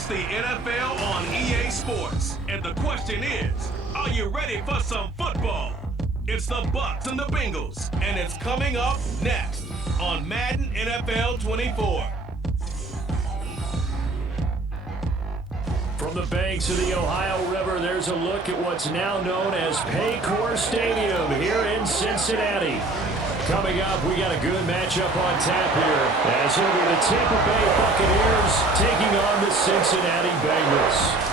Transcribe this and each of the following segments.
It's the NFL on EA Sports. And the question is, are you ready for some football? It's the Bucs and the Bengals. And it's coming up next on Madden NFL 24. From the banks of the Ohio River, there's a look at what's now known as Paycor Stadium here in Cincinnati. Coming up, we got a good matchup on tap here as it'll be the Tampa Bay Buccaneers taking on the Cincinnati Bengals.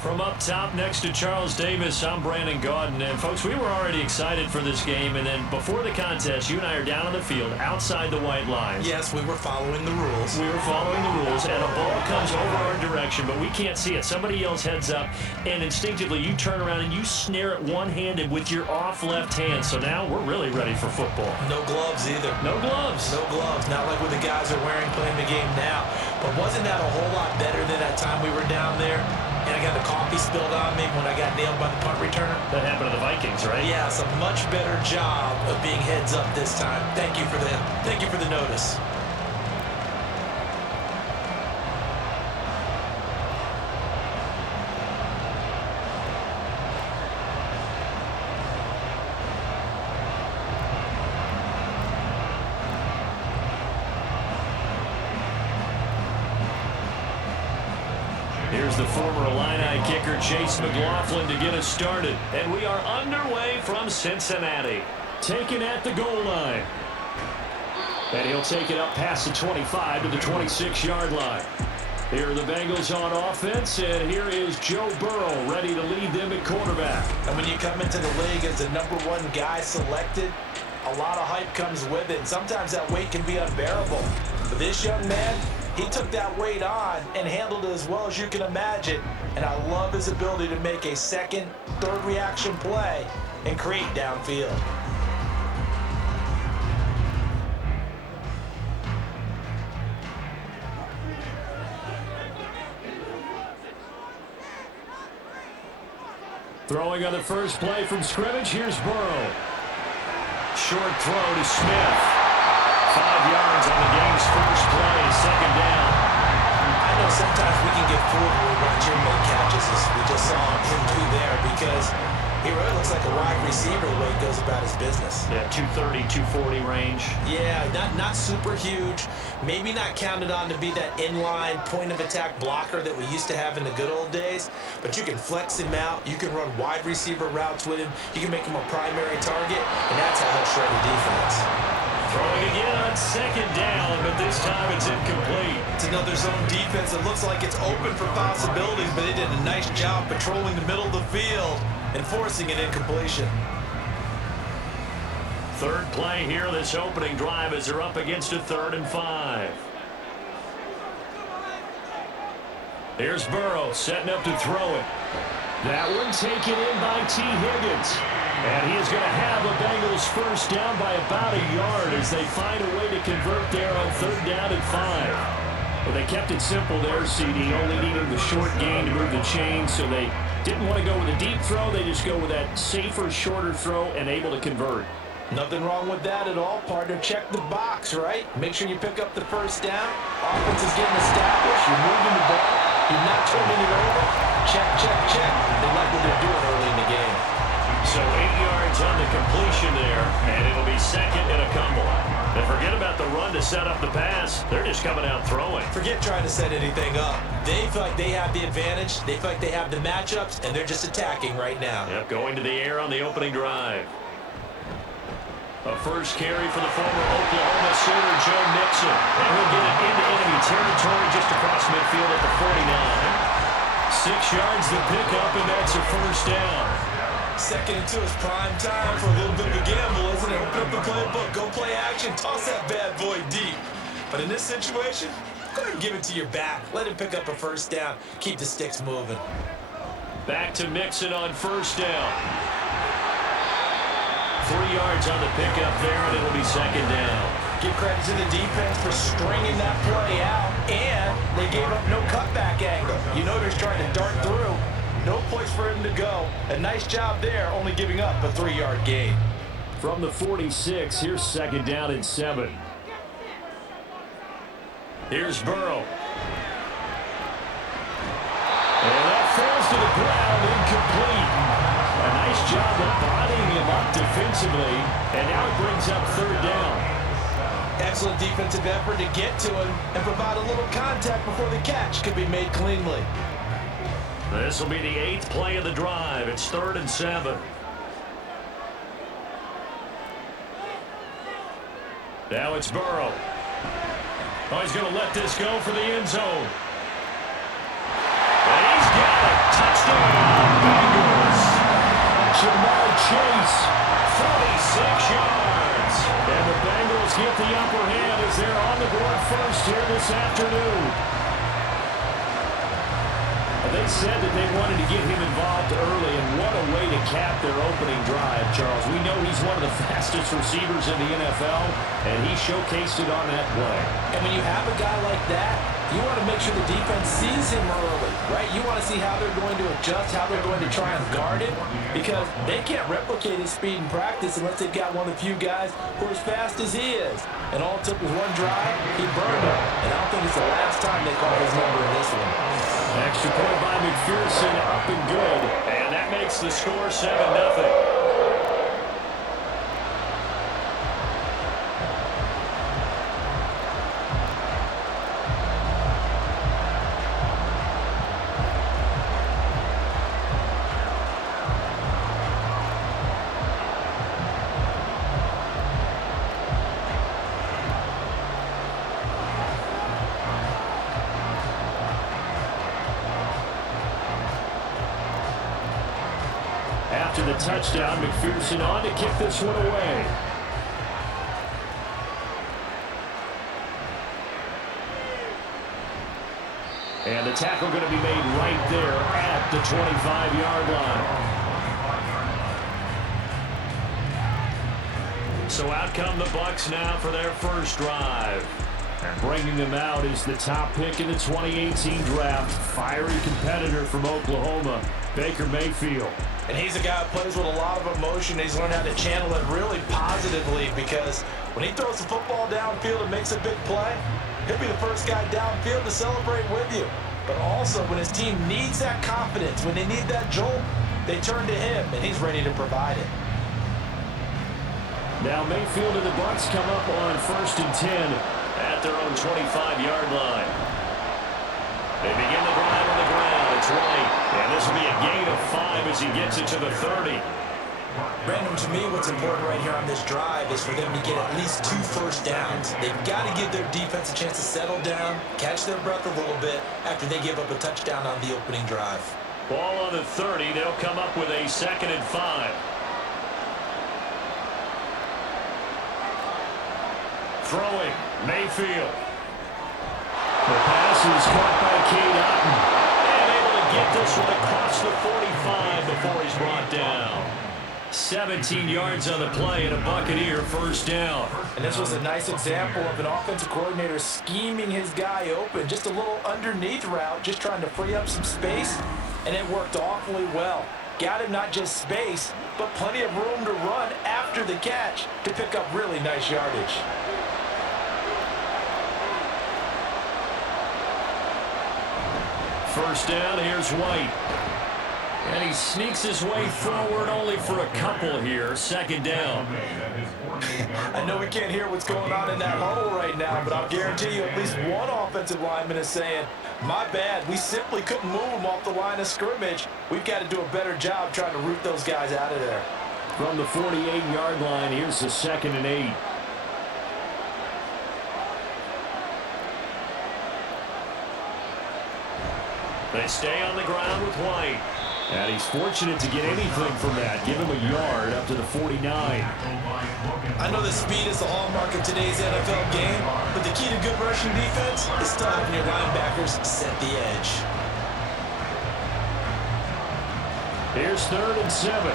From up top next to Charles Davis, I'm Brandon Gaudin. And folks, we were already excited for this game. And then before the contest, you and I are down on the field outside the white lines. Yes, we were following the rules. We were following the rules, and a ball comes over our direction, but we can't see it. Somebody yells heads up, and instinctively you turn around and you snare it one-handed with your off left hand. So now we're really ready for football. No gloves either. No gloves. No gloves. Not like what the guys are wearing playing the game now. But wasn't that a whole lot better than that time we were down there? And I got the coffee spilled on me when I got nailed by the punt returner. That happened to the Vikings, right? Yeah, it's a much better job of being heads up this time. Thank you for that. Thank you for the notice. Here's the former Illini kicker, Chase McLaughlin, to get us started. And we are underway from Cincinnati. Taken at the goal line. And he'll take it up past the 25 to the 26-yard line. Here are the Bengals on offense, and here is Joe Burrow ready to lead them at quarterback. And when you come into the league as the #1 guy selected, a lot of hype comes with it. And sometimes that weight can be unbearable. But this young man, he took that weight on and handled it as well as you can imagine. And I love his ability to make a second, third reaction play and create downfield. Throwing on the first play from scrimmage, here's Burrow. Short throw to Smith. 5 yards on the game's first play, second down. I know sometimes we can get fooled when we watch him make catches, as we just saw him do there, because he really looks like a wide receiver the way he goes about his business. Yeah, 230, 240 range. Yeah, not super huge. Maybe not counted on to be that inline point-of-attack blocker that we used to have in the good old days, but you can flex him out. You can run wide receiver routes with him. You can make him a primary target, and that's how he'll shred the defense. Throwing again on second down, but this time it's incomplete. It's another zone defense that looks like it's open for possibilities, but they did a nice job patrolling the middle of the field and forcing an incompletion. Third play here, this opening drive, as they're up against a 3rd and 5. Here's Burrow setting up to throw it. That one taken in by T. Higgins. And he is going to have the Bengals first down by about a yard as they find a way to convert there on 3rd down and 5. Well, they kept it simple there, CD, only needing the short gain to move the chain, so they didn't want to go with a deep throw. They just go with that safer, shorter throw and able to convert. Nothing wrong with that at all, partner. Check the box, right? Make sure you pick up the first down. Offense is getting established. You're moving the ball. You're not turning it over. Check, check, check. They like what they're doing early in the game. So 8 yards on the completion there, and it'll be second and a couple. And forget about the run to set up the pass. They're just coming out throwing. Forget trying to set anything up. They feel like they have the advantage. They feel like they have the matchups, and they're just attacking right now. Yep, going to the air on the opening drive. A first carry for the former Oklahoma Sooner, Joe Mixon. And he'll get it into enemy territory just across midfield at the 49. 6 yards to pick up, and that's a first down. Second and 2 is prime time for a little bit of a gamble, isn't it? Open up the playbook, go play action, toss that bad boy deep. But in this situation, go ahead and give it to your back. Let him pick up a first down. Keep the sticks moving. Back to Mixon on first down. 3 yards on the pickup there, and it'll be second down. Give credit to the defense for stringing that play out, and they gave up no cutback angle. You know they're trying to dart through. No place for him to go. A nice job there, only giving up a 3-yard gain. From the 46, here's second down and 7. Here's Burrow. And that falls to the ground, incomplete. A nice job of bodying him up defensively, and now it brings up third down. Excellent defensive effort to get to him and provide a little contact before the catch could be made cleanly. This will be the 8th play of the drive. It's 3rd and 7. Now it's Burrow. Oh, he's going to let this go for the end zone. And he's got it. Touchdown, Bengals. Jamar Chase, 46 yards. And the Bengals get the upper hand as they're on the board first here this afternoon. They said that they wanted to get him involved early, and what a way to cap their opening drive, Charles. We know he's one of the fastest receivers in the NFL, and he showcased it on that play. And when you have a guy like that, you want to make sure the defense sees him early, right? You want to see how they're going to adjust, how they're going to try and guard him, because they can't replicate his speed in practice unless they've got one of the few guys who are as fast as he is. And all it took was one drive, he burned him. And I don't think it's the last time they call his number in this one. Extra point by McPherson, up and good. And that makes the score 7-0. After the touchdown, McPherson on to kick this one away. And the tackle going to be made right there at the 25-yard line. So out come the Bucs now for their first drive. And bringing them out is the top pick in the 2018 draft, fiery competitor from Oklahoma, Baker Mayfield. And he's a guy who plays with a lot of emotion. He's learned how to channel it really positively, because when he throws the football downfield and makes a big play, he'll be the first guy downfield to celebrate with you. But also, when his team needs that confidence, when they need that jolt, they turn to him, and he's ready to provide it. Now Mayfield and the Bucs come up on 1st and 10 at their own 25-yard line. They begin the drive on the ground. It's right. And this will be a gain of 5 as he gets it to the 30. Brandon, to me, what's important right here on this drive is for them to get at least 2 first downs. They've got to give their defense a chance to settle down, catch their breath a little bit after they give up a touchdown on the opening drive. Ball on the 30. They'll come up with a 2nd and 5. Throwing, Mayfield. The pass is caught by Cade Otton. And able to get this one across the 45 before he's brought down. 17 yards on the play and a Buccaneer first down. And this was a nice example of an offensive coordinator scheming his guy open. Just a little underneath route, just trying to free up some space. And it worked awfully well. Got him not just space, but plenty of room to run after the catch to pick up really nice yardage. First down, here's White. And he sneaks his way forward only for a couple here. 2nd down. I know we can't hear what's going on in that huddle right now, but I'll guarantee you at least one offensive lineman is saying, my bad, we simply couldn't move them off the line of scrimmage. We've got to do a better job trying to root those guys out of there. From the 48-yard line, here's the 2nd and 8. They stay on the ground with White. And he's fortunate to get anything from that. Give him a yard up to the 49. I know that speed is the hallmark of today's NFL game, but the key to good rushing defense is still having your linebackers set the edge. Here's 3rd and 7.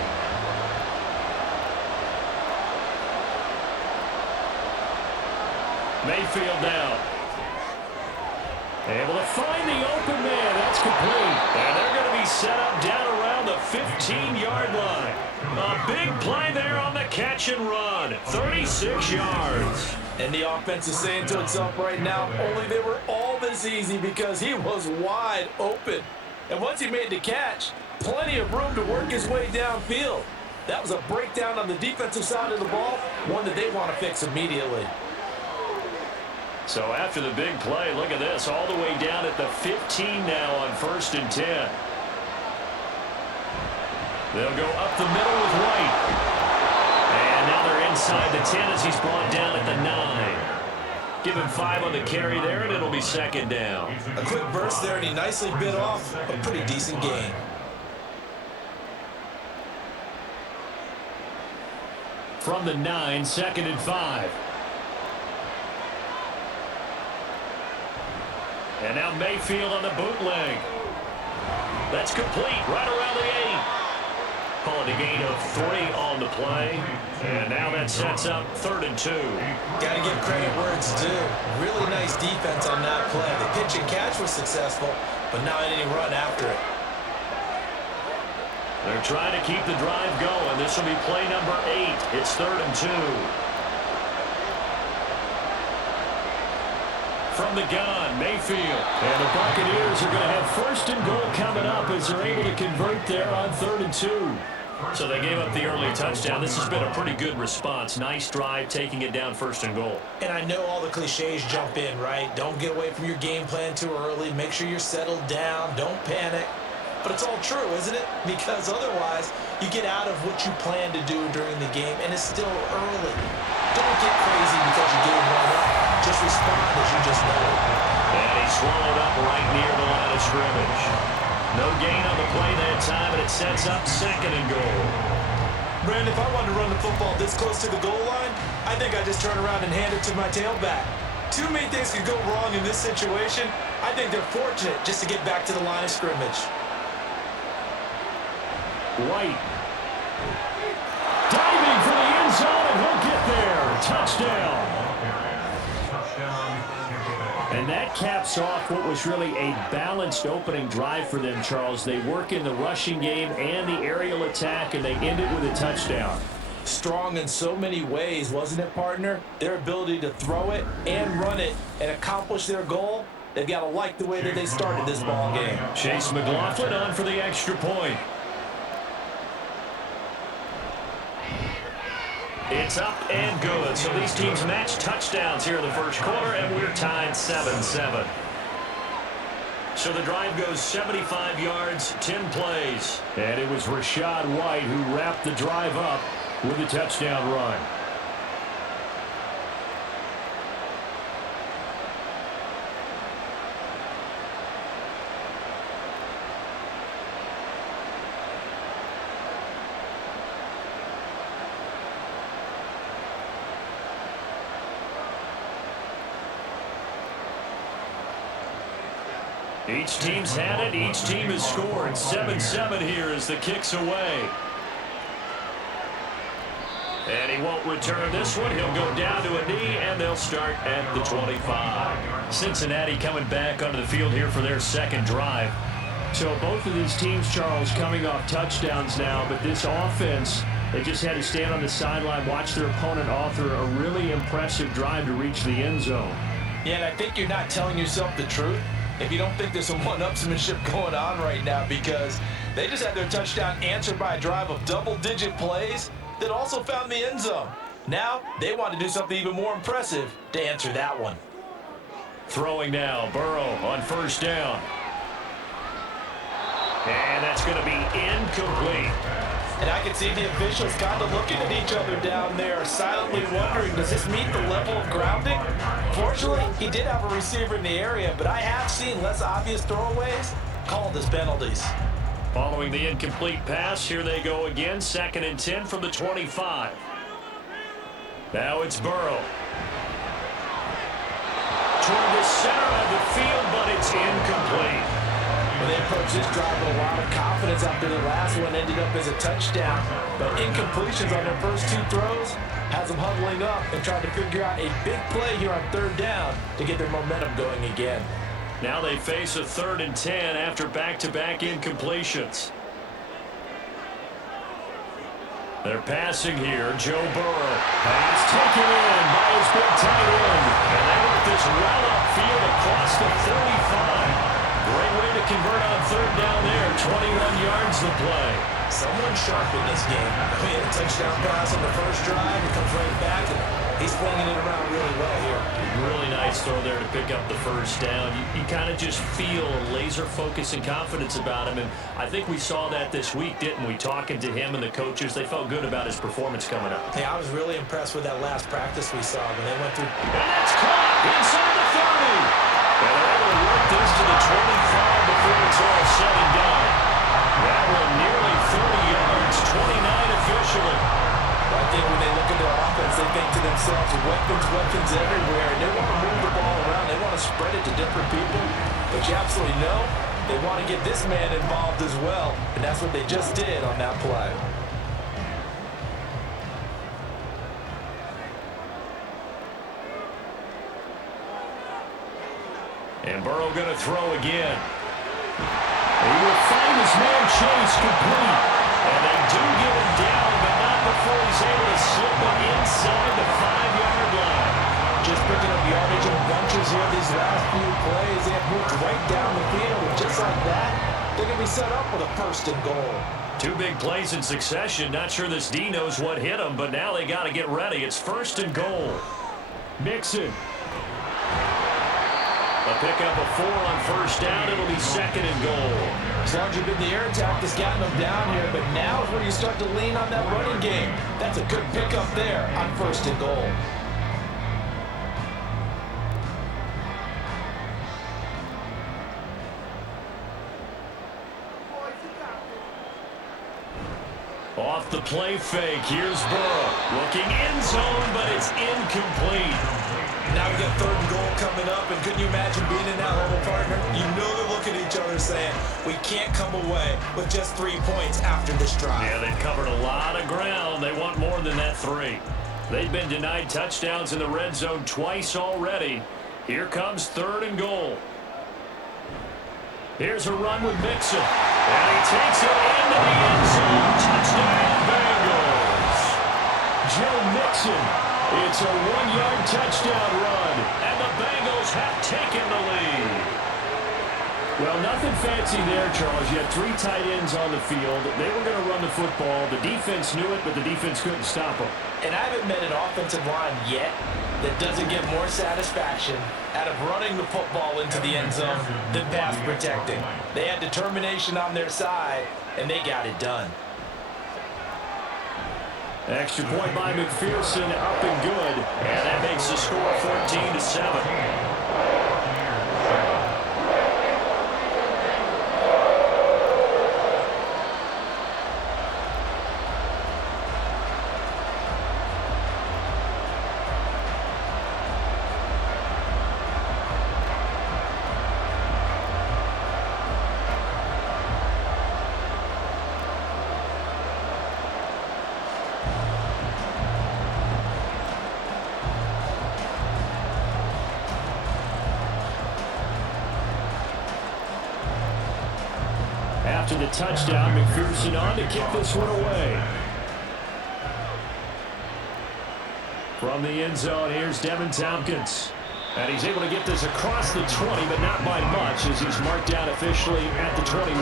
Mayfield down. Able to find the open man. That's complete. And they're going to be set up down around the 15-yard line. A big play there on the catch and run. 36 yards. And the offense is saying to itself right now, only they were all this easy because he was wide open. And once he made the catch, plenty of room to work his way downfield. That was a breakdown on the defensive side of the ball, one that they want to fix immediately. So after the big play, look at this, all the way down at the 15 now on 1st and 10. They'll go up the middle with White. And now they're inside the 10 as he's brought down at the 9. Give him 5 on the carry there, and it'll be 2nd down. A quick burst there, and he nicely bit off a pretty decent gain. From the 9, 2nd and 5. And now Mayfield on the bootleg. That's complete right around the 8. Calling a gain of 3 on the play. And now that sets up 3rd and 2. Got to give credit where it's due. Really nice defense on that play. The pitch and catch was successful, but not any run after it. They're trying to keep the drive going. This will be play number 8. It's 3rd and 2. From the gun, Mayfield. And the Buccaneers are going to have 1st and goal coming up as they're able to convert there on 3rd and 2. So they gave up the early touchdown. This has been a pretty good response. Nice drive, taking it down 1st and goal. And I know all the cliches jump in, right? Don't get away from your game plan too early. Make sure you're settled down. Don't panic. But it's all true, isn't it? Because otherwise, you get out of what you plan to do during the game, and it's still early. Don't get crazy because you gave one up. Just respond as you just know. And he swallowed up right near the line of scrimmage. No gain on the play that time, and it sets up 2nd and goal. Brandon, if I wanted to run the football this close to the goal line, I think I'd just turn around and hand it to my tailback. Too many things could go wrong in this situation. I think they're fortunate just to get back to the line of scrimmage. White. Diving for the end zone, and he'll get there. Touchdown. And that caps off what was really a balanced opening drive for them, Charles. They work in the rushing game and the aerial attack, and they end it with a touchdown. Strong in so many ways, wasn't it, partner? Their ability to throw it and run it and accomplish their goal, they've got to like the way that they started this ball game. Chase McLaughlin on for the extra point. It's up and good. So these teams match touchdowns here in the first quarter, and we're tied 7-7. So the drive goes 75 yards, 10 plays. And it was Rachaad White who wrapped the drive up with a touchdown run. Each team's had it. Each team has scored. 7-7 here as the kick's away. And he won't return this one. He'll go down to a knee, and they'll start at the 25. Cincinnati coming back onto the field here for their 2nd drive. So both of these teams, Charles, coming off touchdowns now, but this offense, they just had to stand on the sideline, watch their opponent author a really impressive drive to reach the end zone. Yeah, and I think you're not telling yourself the truth if you don't think there's some one-upsmanship going on right now, because they just had their touchdown answered by a drive of double-digit plays that also found the end zone. Now they want to do something even more impressive to answer that one. Throwing now, Burrow on 1st down. And that's going to be incomplete. And I can see the officials kind of looking at each other down there, silently wondering, does this meet the level of grounding? Fortunately, he did have a receiver in the area, but I have seen less obvious throwaways called as penalties. Following the incomplete pass, here they go again. 2nd and 10 from the 25. Now it's Burrow. Toward the center of the field, but it's incomplete. Well, they approached this drive with a lot of confidence after the last one ended up as a touchdown. But incompletions on their first 2 throws has them huddling up and trying to figure out a big play here on 3rd down to get their momentum going again. Now they face a 3rd and 10 after back-to-back incompletions. They're passing here. Joe Burrow. Pass taken in by his big tight end. And they work this well upfield across the 45. Great way to convert on third down there. 21 yards to play. Someone sharp in this game. I mean, a touchdown pass on the first drive. He comes right back, and he's flinging it around really well here. Really nice throw there to pick up the first down. You kind of just feel a laser focus and confidence about him, and I think we saw that this week, didn't we? Talking to him and the coaches, they felt good about his performance coming up. Hey, I was really impressed with that last practice we saw when they went through. And that's caught inside the 30. And they're able to work this to the 25 before it's all said and done. That one nearly 30 yards, 29 officially. I think when they look at their offense, they think to themselves, weapons everywhere, and they want to move the ball around. They want to spread it to different people. But you absolutely know they want to get this man involved as well, and that's what they just did on that play. And Burrow going to throw again. He will find his man Chase complete. And they do get him down, but not before he's able to slip it inside the 5-yard line. Just picking up yardage in bunches here these last few plays. They have moved right down the field, and just like that, they're going to be set up with a first and goal. Two big plays in succession. Not sure this D knows what hit him, but now they got to get ready. It's first and goal. Mixon. A pickup of 4 on first down. It'll be second and goal. As long as you've been the air attack that's gotten them down here, but now is where you start to lean on that running game. That's a good pickup there on first and goal. Off the play fake, here's Burrow. Looking end zone, but it's incomplete. Now we got third and goal coming up, and couldn't you imagine being in that hole, partner? You know they're looking at each other saying, we can't come away with just 3 points after this drive. Yeah, they've covered a lot of ground. They want more than that 3. They've been denied touchdowns in the red zone twice already. Here comes third and goal. Here's a run with Mixon. And he takes it into the end zone. Touchdown, Bengals. Joe Mixon. It's a 1-yard touchdown run. And the Bengals have taken the lead. Well, nothing fancy there, Charles. You had 3 tight ends on the field. They were going to run the football. The defense knew it, but the defense couldn't stop them. And I haven't met an offensive line yet that doesn't get more satisfaction out of running the football into the end zone than pass protecting. They had determination on their side, and they got it done. Extra point by McPherson, up and good. And that makes the score 14-7. After the touchdown, McPherson on to kick this one away. From the end zone, here's Devin Tompkins. And he's able to get this across the 20, but not by much, as he's marked down officially at the 21.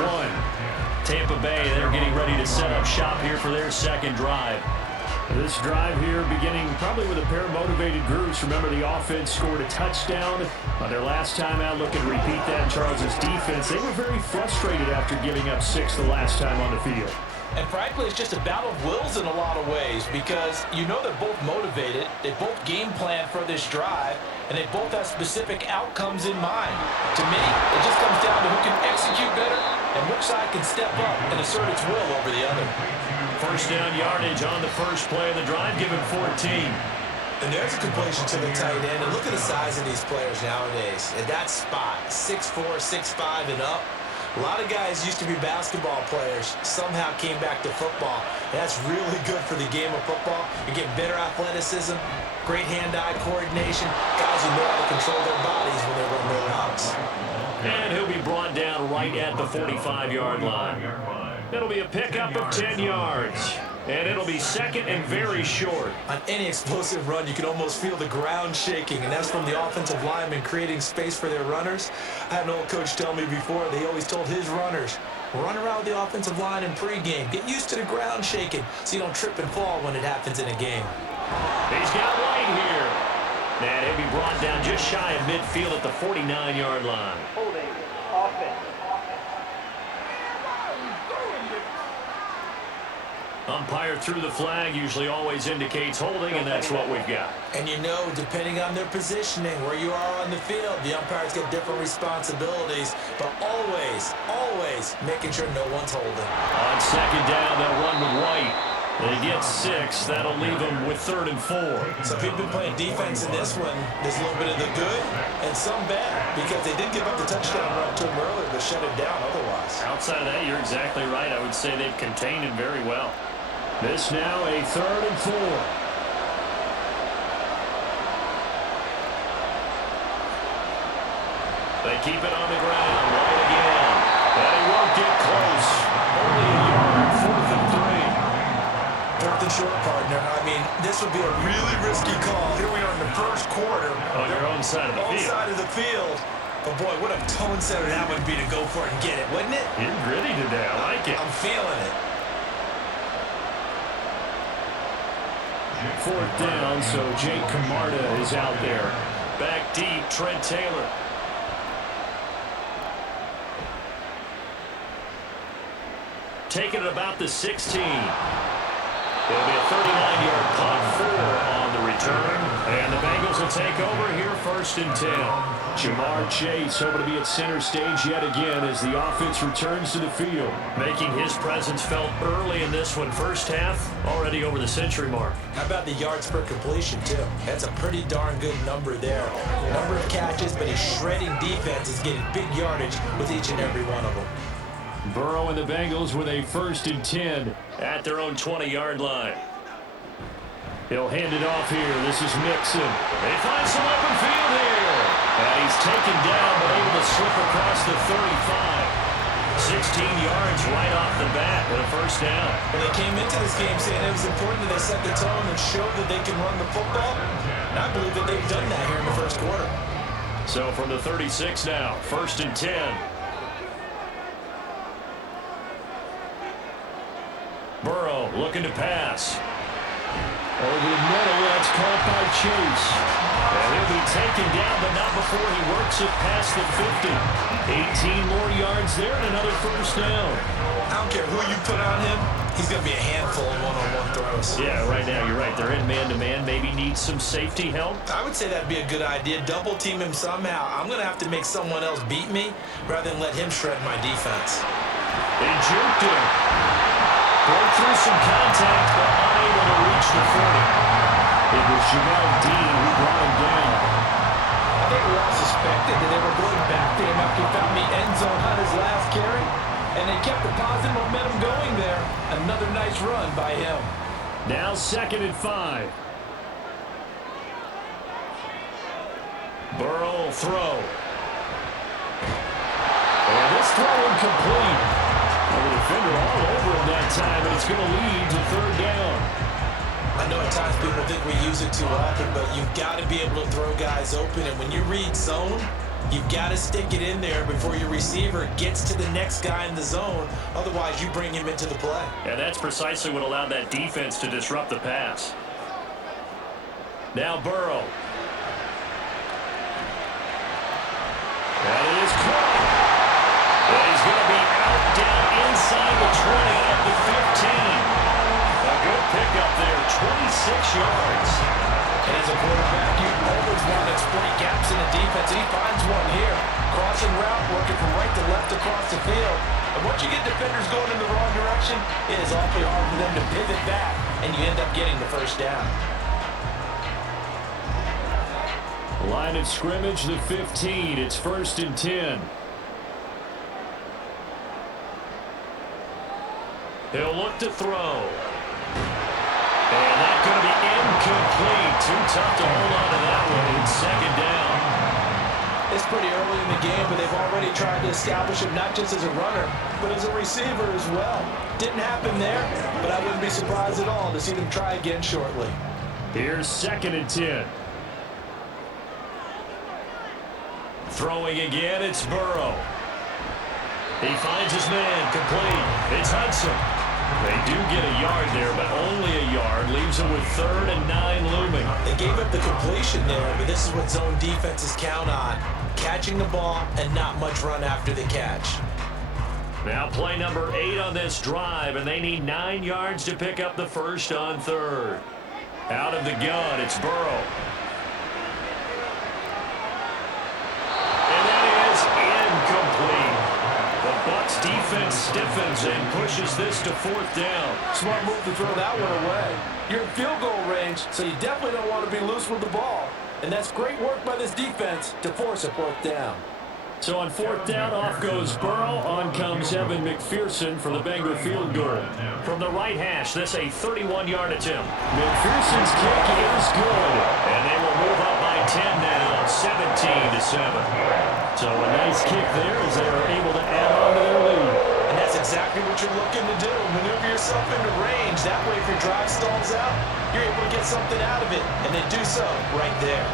Tampa Bay, they're getting ready to set up shop here for their second drive. This drive here beginning probably with a pair of motivated groups. Remember, the offense scored a touchdown on their last time out. Looking to repeat that. Charles' defense, they were very frustrated after giving up 6 the last time on the field. And frankly, it's just a battle of wills in a lot of ways, because you know they're both motivated, they both game plan for this drive, and they both have specific outcomes in mind. To me, it just comes down to who can execute better and which side can step up and assert its will over the other. First down yardage on the first play of the drive, given 14. And there's a completion to the tight end. And look at the size of these players nowadays. At that spot, 6'4", 6'5", and up. A lot of guys used to be basketball players, somehow came back to football. And that's really good for the game of football. You get better athleticism, great hand-eye coordination, guys who know how to control their bodies when they run their routes. And he'll be brought down right at the 45-yard line. It'll be a pickup of 10 yards. And it'll be second and very short. On any explosive run, you can almost feel the ground shaking, and that's from the offensive linemen creating space for their runners. I had an old coach tell me before, they always told his runners, run around the offensive line in pregame. Get used to the ground shaking so you don't trip and fall when it happens in a game. He's got White here. And he'll be brought down just shy of midfield at the 49-yard line. Holding offense. Umpire threw the flag, usually always indicates holding, and that's what we've got. And you know, depending on their positioning, where you are on the field, the umpires get different responsibilities, but always making sure no one's holding. On second down, they'll run with White. They get 6. That'll leave them with 3rd and 4. So people been playing defense in this one. There's a little bit of the good and some bad, because they did give up the touchdown run to him earlier, but shut it down otherwise. Outside of that, you're exactly right. I would say they've contained him very well. This now a 3rd and 4. They keep it on the ground. Right again. And he won't get close. Only a yard. 4th and 3. 4th and short, partner. I mean, this would be a really risky call. Here we are in the first quarter. On your own side of the field. Side of the field. But boy, what a tone setter that would be to go for it and get it, wouldn't it? You're gritty today. I like it. I'm feeling it. 4th down, so Jake Camarda is out there. Back deep, Trent Taylor. Taking it about the 16. It'll be a 39-yard punt, 4 on the return. And the Bengals will take over here 1st and 10. Jamar Chase hoping to be at center stage yet again as the offense returns to the field. Making his presence felt early in this one. First half, already over the century mark. How about the yards per completion, too? That's a pretty darn good number there. Number of catches, but he's shredding defense. Is getting big yardage with each and every one of them. Burrow and the Bengals with a 1st and 10 at their own 20-yard line. He'll hand it off here. This is Mixon. They find some open field here. And he's taken down, but able to slip across the 35. 16 yards right off the bat with a 1st down. Well, they came into this game saying it was important that they set the tone and show that they can run the football. And I believe that they've done that here in the first quarter. So from the 36 now, 1st and 10. Burrow looking to pass. Over the middle, that's caught by Chase. And he'll be taken down, but not before he works it past the 50. 18 more yards there and another 1st down. I don't care who you put on him, he's going to be a handful of one-on-one throws. Yeah, right now you're right. They're in man-to-man. Maybe needs some safety help. I would say that'd be a good idea. Double team him somehow. I'm going to have to make someone else beat me rather than let him shred my defense. They juked him. Broke through some contact, but unable to reach the 40. It was Jamel Dean who brought him down. I think we all suspected that they were going back to him after he found the end zone on his last carry. And they kept the positive momentum going there. Another nice run by him. Now 2nd and 5. Burrow will throw. And this throw incomplete. The defender all over him that time, and it's going to lead to 3rd down. I know at times people think we use it too often, but you've got to be able to throw guys open. And when you read zone, you've got to stick it in there before your receiver gets to the next guy in the zone. Otherwise, you bring him into the play. And that's precisely what allowed that defense to disrupt the pass. Now Burrow. And it is caught. And he's going to be out down inside the 20 at the 15. A good pickup there, 26 yards. And as a quarterback, you always want to exploit gaps in the defense. And he finds one here. Crossing route, working from right to left across the field. And once you get defenders going in the wrong direction, it is awfully hard for them to pivot back. And you end up getting the 1st down. Line of scrimmage, the 15. It's 1st and 10. He'll look to throw. And that's going to be incomplete. Too tough to hold on to that one. It's 2nd down. It's pretty early in the game, but they've already tried to establish him not just as a runner, but as a receiver as well. Didn't happen there, but I wouldn't be surprised at all to see them try again shortly. Here's 2nd and 10. Throwing again, it's Burrow. He finds his man, complete. It's Hudson. They do get a yard there, but only a yard. Leaves them with 3rd and 9 looming. They gave up the completion there, but this is what zone defenses count on. Catching the ball and not much run after the catch. Now play number 8 on this drive, and they need 9 yards to pick up the first on 3rd. Out of the gun, it's Burrow. And that is incomplete. The Bucs defense stiffens and pushes this to 4th down. Smart move to throw that one away. You're in field goal range, so you definitely don't want to be loose with the ball. And that's great work by this defense to force a 4th down. So on 4th down, off goes Burrow. On comes Evan McPherson for the Bengal field goal. From the right hash, this a 31-yard attempt. McPherson's kick is good. And they will move up by 10 now, 17-7. So a nice kick there as they are able to add on to their lead. And that's exactly what you're looking to do. Maneuver yourself into range. That way, if your drive stalls out, you're able to get something out of it. And they do so right there.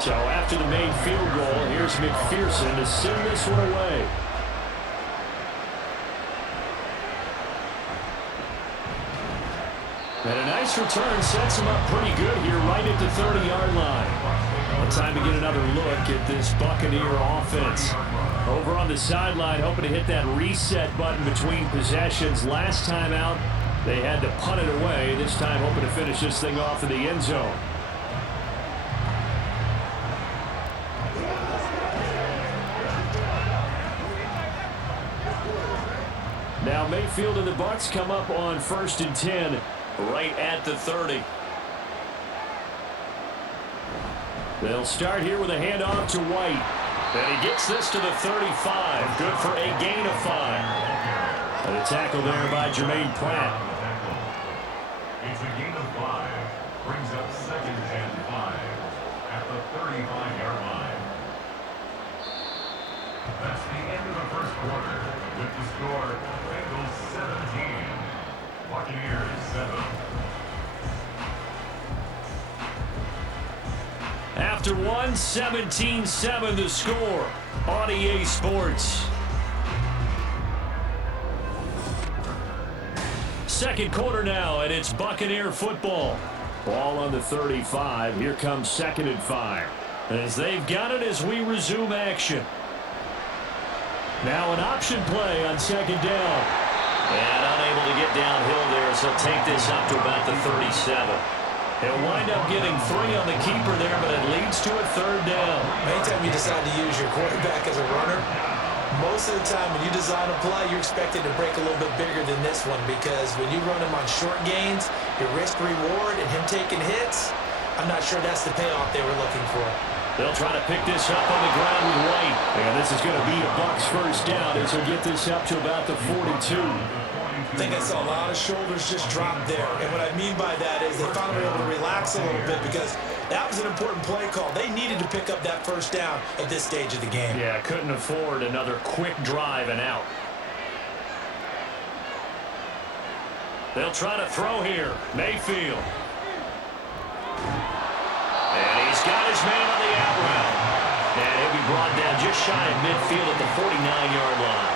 So after the made field goal, here's McPherson to send this one away. And a nice return sets him up pretty good here right at the 30-yard line. Well, time to get another look at this Buccaneer offense. Over on the sideline, hoping to hit that reset button between possessions. Last time out, they had to punt it away. This time hoping to finish this thing off in the end zone. Now Mayfield and the Bucs come up on 1st and 10 right at the 30. They'll start here with a handoff to White. And he gets this to the 35. Good for a gain of 5. And a tackle there by Jermaine Pratt. It's a gain of 5. Brings up 2nd and 5 at the 35-yard line. That's the end of the first quarter. With the score, Bengals 17, Buccaneers 7. After one, 17-7 the score on EA Sports. Second quarter now, and it's Buccaneer football. Ball on the 35. Here comes 2nd and 5. As they've got it as we resume action. Now an option play on 2nd down. And unable to get downhill there, so he'll take this up to about the 37. He'll wind up getting 3 on the keeper there, but it leads to a 3rd down. Anytime you decide to use your quarterback as a runner, most of the time when you design a play, you're expected to break a little bit bigger than this one, because when you run him on short gains, your risk reward and him taking hits, I'm not sure that's the payoff they were looking for. They'll try to pick this up on the ground with White. And this is going to be a Bucs 1st down as he'll get this up to about the 42. I think I saw a lot of shoulders just drop there. And what I mean by that is they finally were able to relax a little bit, because that was an important play call. They needed to pick up that 1st down at this stage of the game. Yeah, couldn't afford another quick drive and out. They'll try to throw here. Mayfield. And he's got his man on the out route. And he'll be brought down just shy of midfield at the 49-yard line.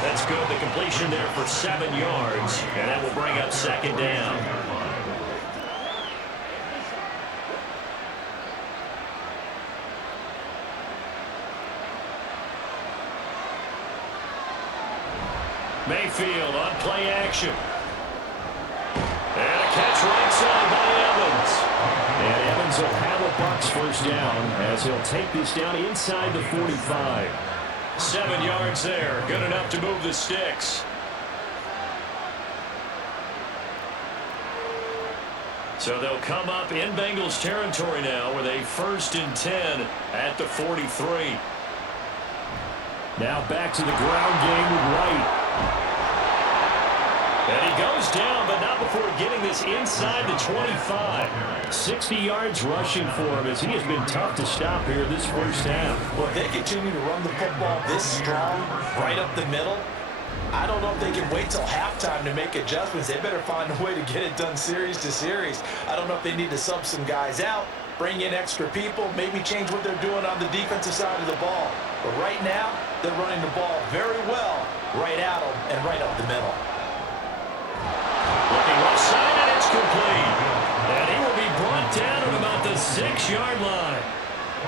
That's good. The completion there for 7 yards. And that will bring up 2nd down. Mayfield on play action. And a catch right side by Evans. And Evans will have a Bucs 1st down as he'll take this down inside the 45. 7 yards there. Good enough to move the sticks. So they'll come up in Bengals territory now with a 1st and 10 at the 43. Now back to the ground game with Wright. And he goes down, but not before getting this inside the 25. 60 yards rushing for him as he has been tough to stop here this first half. Well, if they continue to run the football this strong, right up the middle, I don't know if they can wait till halftime to make adjustments. They better find a way to get it done series to series. I don't know if they need to sub some guys out, bring in extra people, maybe change what they're doing on the defensive side of the ball. But right now, they're running the ball very well right at them and right up the middle. Looking left side, and it's complete. And he will be brought down at about the 6-yard line.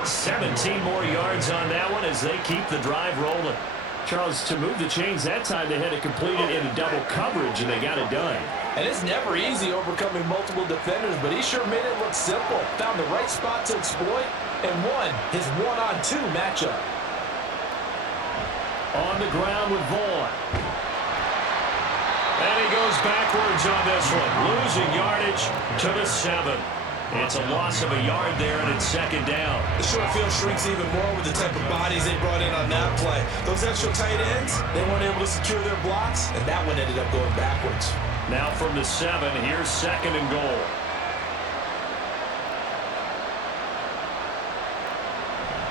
17 more yards on that one as they keep the drive rolling. Charles, to move the chains that time, they had to complete it in a double coverage, and they got it done. And it's never easy overcoming multiple defenders, but he sure made it look simple. Found the right spot to exploit and won his 1-on-2 matchup. On the ground with Vaughn. And he goes backwards on this one, losing yardage to the 7. It's a loss of a yard there, and it's 2nd down. The short field shrinks even more with the type of bodies they brought in on that play. Those extra tight ends, they weren't able to secure their blocks, and that one ended up going backwards. Now from the 7, here's 2nd and goal.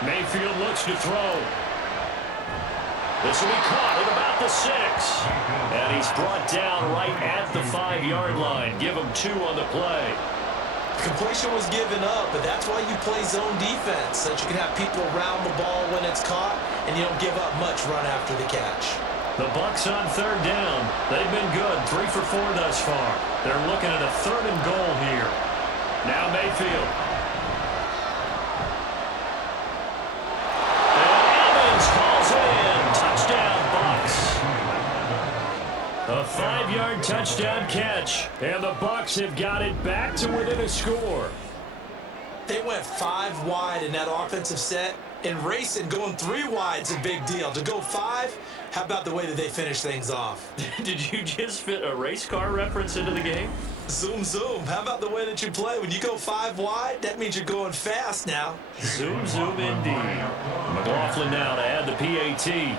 Mayfield looks to throw. This will be caught at about the 6. And he's brought down right at the 5-yard line. Give him 2 on the play. Completion was given up, but that's why you play zone defense, so that you can have people around the ball when it's caught, and you don't give up much run after the catch. The Bucs on 3rd down. They've been good, 3 for 4 thus far. They're looking at a 3rd and goal here. Now Mayfield. And Evans calls it in. Touchdown, Bucs. A 5-yard touchdown catch, and the Bucs have got it back to within a score. They went 5 wide in that offensive set, and racing going 3 wide is a big deal. To go 5, how about the way that they finish things off? Did you just fit a race car reference into the game? Zoom, zoom. How about the way that you play? When you go 5 wide, that means you're going fast now. Zoom, zoom indeed. McLaughlin now to add the PAT.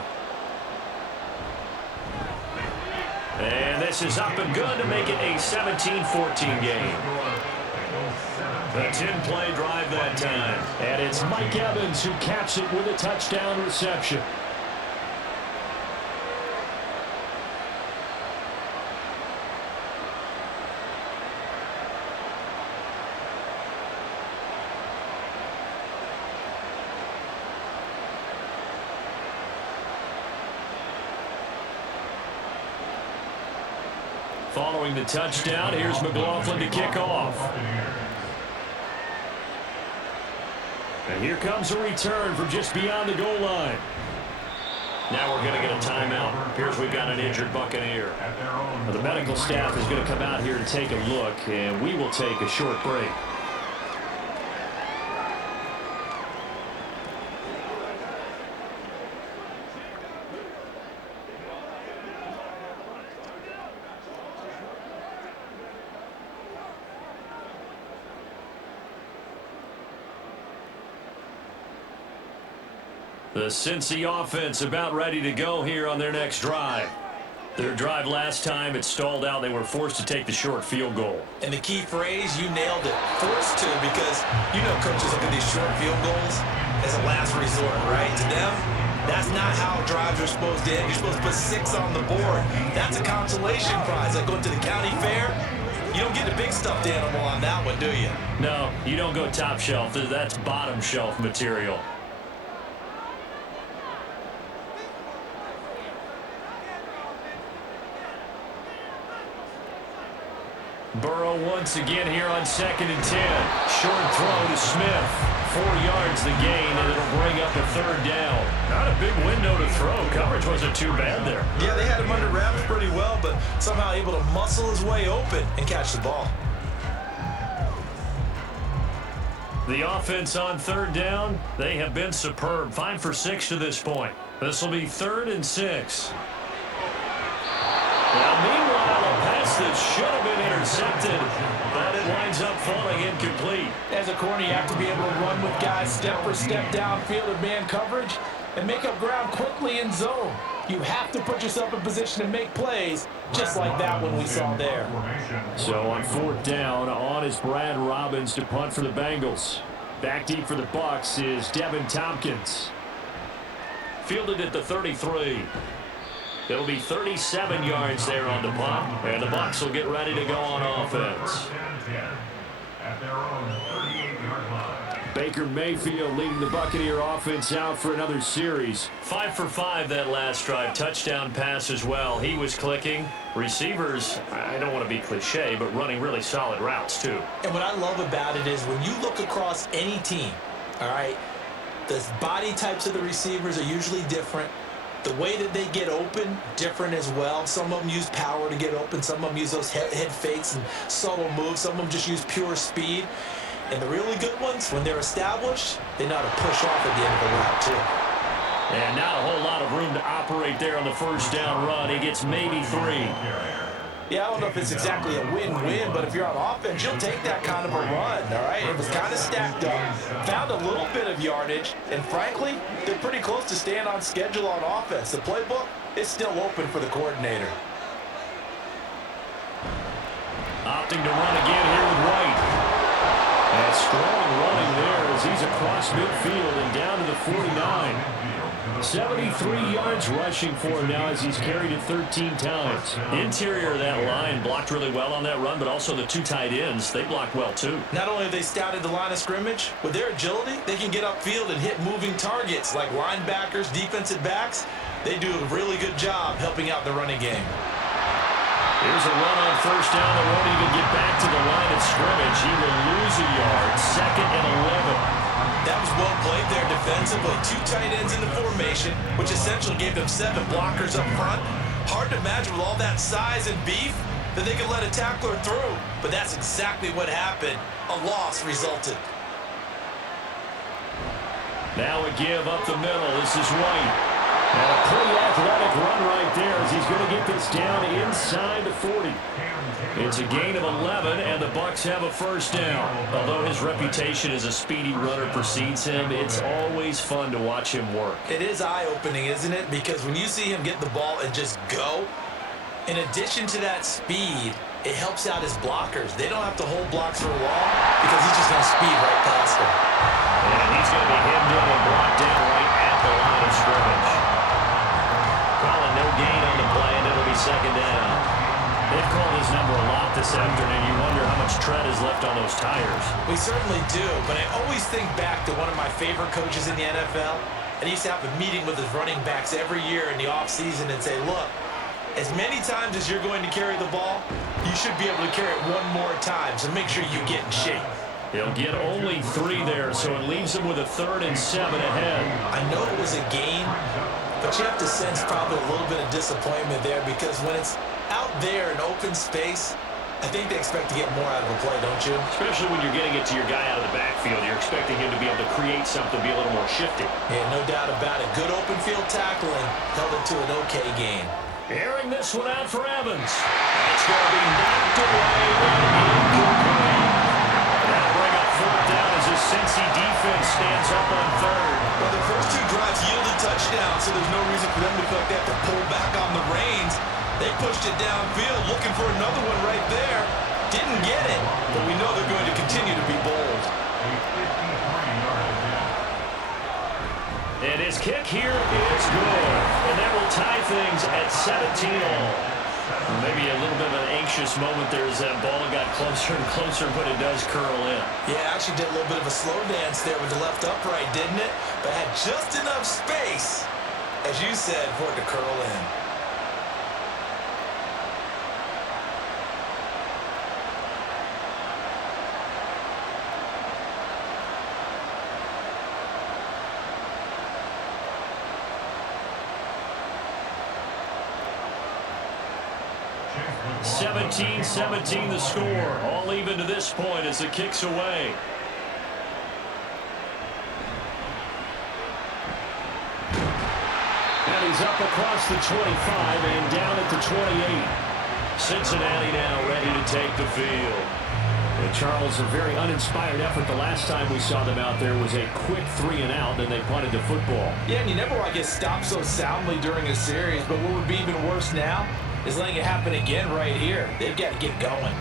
And this is up and good to make it a 17-14 game. A 10-play drive that time. And it's Mike Evans who caps it with a touchdown reception. Following the touchdown, here's McLaughlin to kick off. And here comes a return from just beyond the goal line. Now we're going to get a timeout. Appears we've got an injured Buccaneer. The medical staff is going to come out here and take a look, and we will take a short break. The Cincy offense about ready to go here on their next drive. Their drive last time, it stalled out. They were forced to take the short field goal. And the key phrase, you nailed it. Forced to, because you know coaches look at these short field goals as a last resort, right? To them, that's not how drives are supposed to end. You're supposed to put 6 on the board. That's a consolation prize. Like going to the county fair, you don't get the big stuffed animal on that one, do you? No, you don't go top shelf. That's bottom shelf material. Burrow once again here on 2nd and 10. Short throw to Smith. 4 yards the gain, and it'll bring up a 3rd down. Not a big window to throw. Coverage wasn't too bad there. Yeah, they had him under wraps pretty well, but somehow able to muscle his way open and catch the ball. The offense on 3rd down, they have been superb. 5 for 6 to this point. This will be 3rd and 6. Now, meanwhile, a pass that should have been intercepted, but it winds up falling incomplete. As a corner, you have to be able to run with guys step for step downfield in man coverage and make up ground quickly in zone. You have to put yourself in position to make plays, just like that one we saw there. So on fourth down, on is Brad Robbins to punt for the Bengals. Back deep for the Bucs is Devin Tompkins. Fielded at the 33. It'll be 37 yards there on the punt, and the Bucs will get ready to go on offense. At their own 38-yard line. Baker Mayfield leading the Buccaneer offense out for another series. 5 for 5 that last drive. Touchdown pass as well. He was clicking. Receivers, I don't want to be cliche, but running really solid routes too. And what I love about it is when you look across any team, all right, the body types of the receivers are usually different. The way that they get open, different as well. Some of them use power to get open. Some of them use those head fakes and subtle moves. Some of them just use pure speed. And the really good ones, when they're established, they know how to push off at the end of the route, too. And not a whole lot of room to operate there on the first down run. He gets maybe 3. Yeah, I don't know if it's exactly a win-win, but if you're on offense, you'll take that kind of a run, all right? It was kind of stacked up, found a little bit of yardage, and frankly, they're pretty close to staying on schedule on offense. The playbook is still open for the coordinator. Opting to run again here with White. And strong running there as he's across midfield and down to the 49. 73 yards rushing for him now as he's carried it 13 times. Interior of that line blocked really well on that run, but also the 2 tight ends, they blocked well too. Not only have they scouted the line of scrimmage, with their agility, they can get upfield and hit moving targets like linebackers, defensive backs. They do a really good job helping out the running game. Here's a run on first down that won't even get back to the line of scrimmage. He will lose a yard, 2nd and 11. That was well played there defensively. 2 tight ends in the formation, which essentially gave them 7 blockers up front. Hard to imagine with all that size and beef that they could let a tackler through. But that's exactly what happened. A loss resulted. Now a give up the middle. This is White. And a pretty athletic run right there as he's going to get this down inside the 40. It's a gain of 11, and the Bucs have a first down. Although his reputation as a speedy runner precedes him, it's always fun to watch him work. It is eye-opening, isn't it? Because when you see him get the ball and just go, in addition to that speed, it helps out his blockers. They don't have to hold blocks for long because he's just going to speed right past them. And he's going to be hemmed in and brought down right at the line of scrimmage. Calling no gain on the play, and it'll be 2nd down. They've called his number a lot this afternoon. You wonder how much tread is left on those tires. We certainly do, but I always think back to one of my favorite coaches in the NFL, and he used to have a meeting with his running backs every year in the offseason and say, look, as many times as you're going to carry the ball, you should be able to carry it one more time, so make sure you get in shape. He'll get only 3 there, so it leaves him with a 3rd and 7 ahead. I know it was a game, but you have to sense probably a little bit of disappointment there because when it's out there in open space, I think they expect to get more out of a play, don't you? Especially when you're getting it to your guy out of the backfield. You're expecting him to be able to create something, be a little more shifty. Yeah, no doubt about it. Good open field tackling held it to an okay game. Airing this one out for Evans. It's going to be knocked away and incomplete. That'll bring up 4th down as the Cincy defense stands up on 3rd. Well, the first 2 drives yielded touchdowns, so there's no reason for them to feel like they have to pull back on the reins. They pushed it downfield, looking for another one right there. Didn't get it, but we know they're going to continue to be bold. And his kick here is good. And that will tie things at 17 all. Maybe a little bit of an anxious moment there as that ball got closer and closer, but it does curl in. Yeah, actually did a little bit of a slow dance there with the left upright, didn't it? But had just enough space, as you said, for it to curl in. (17-17) the score. All even to this point as the kick's away. And he's up across the 25 and down at the 28. Cincinnati now ready to take the field. And Charles, a very uninspired effort. The last time we saw them out there was a quick 3-and-out, then they punted the football. Yeah, and you never want to get stopped so soundly during a series, but what would be even worse now is letting it happen again right here. They've got to get going.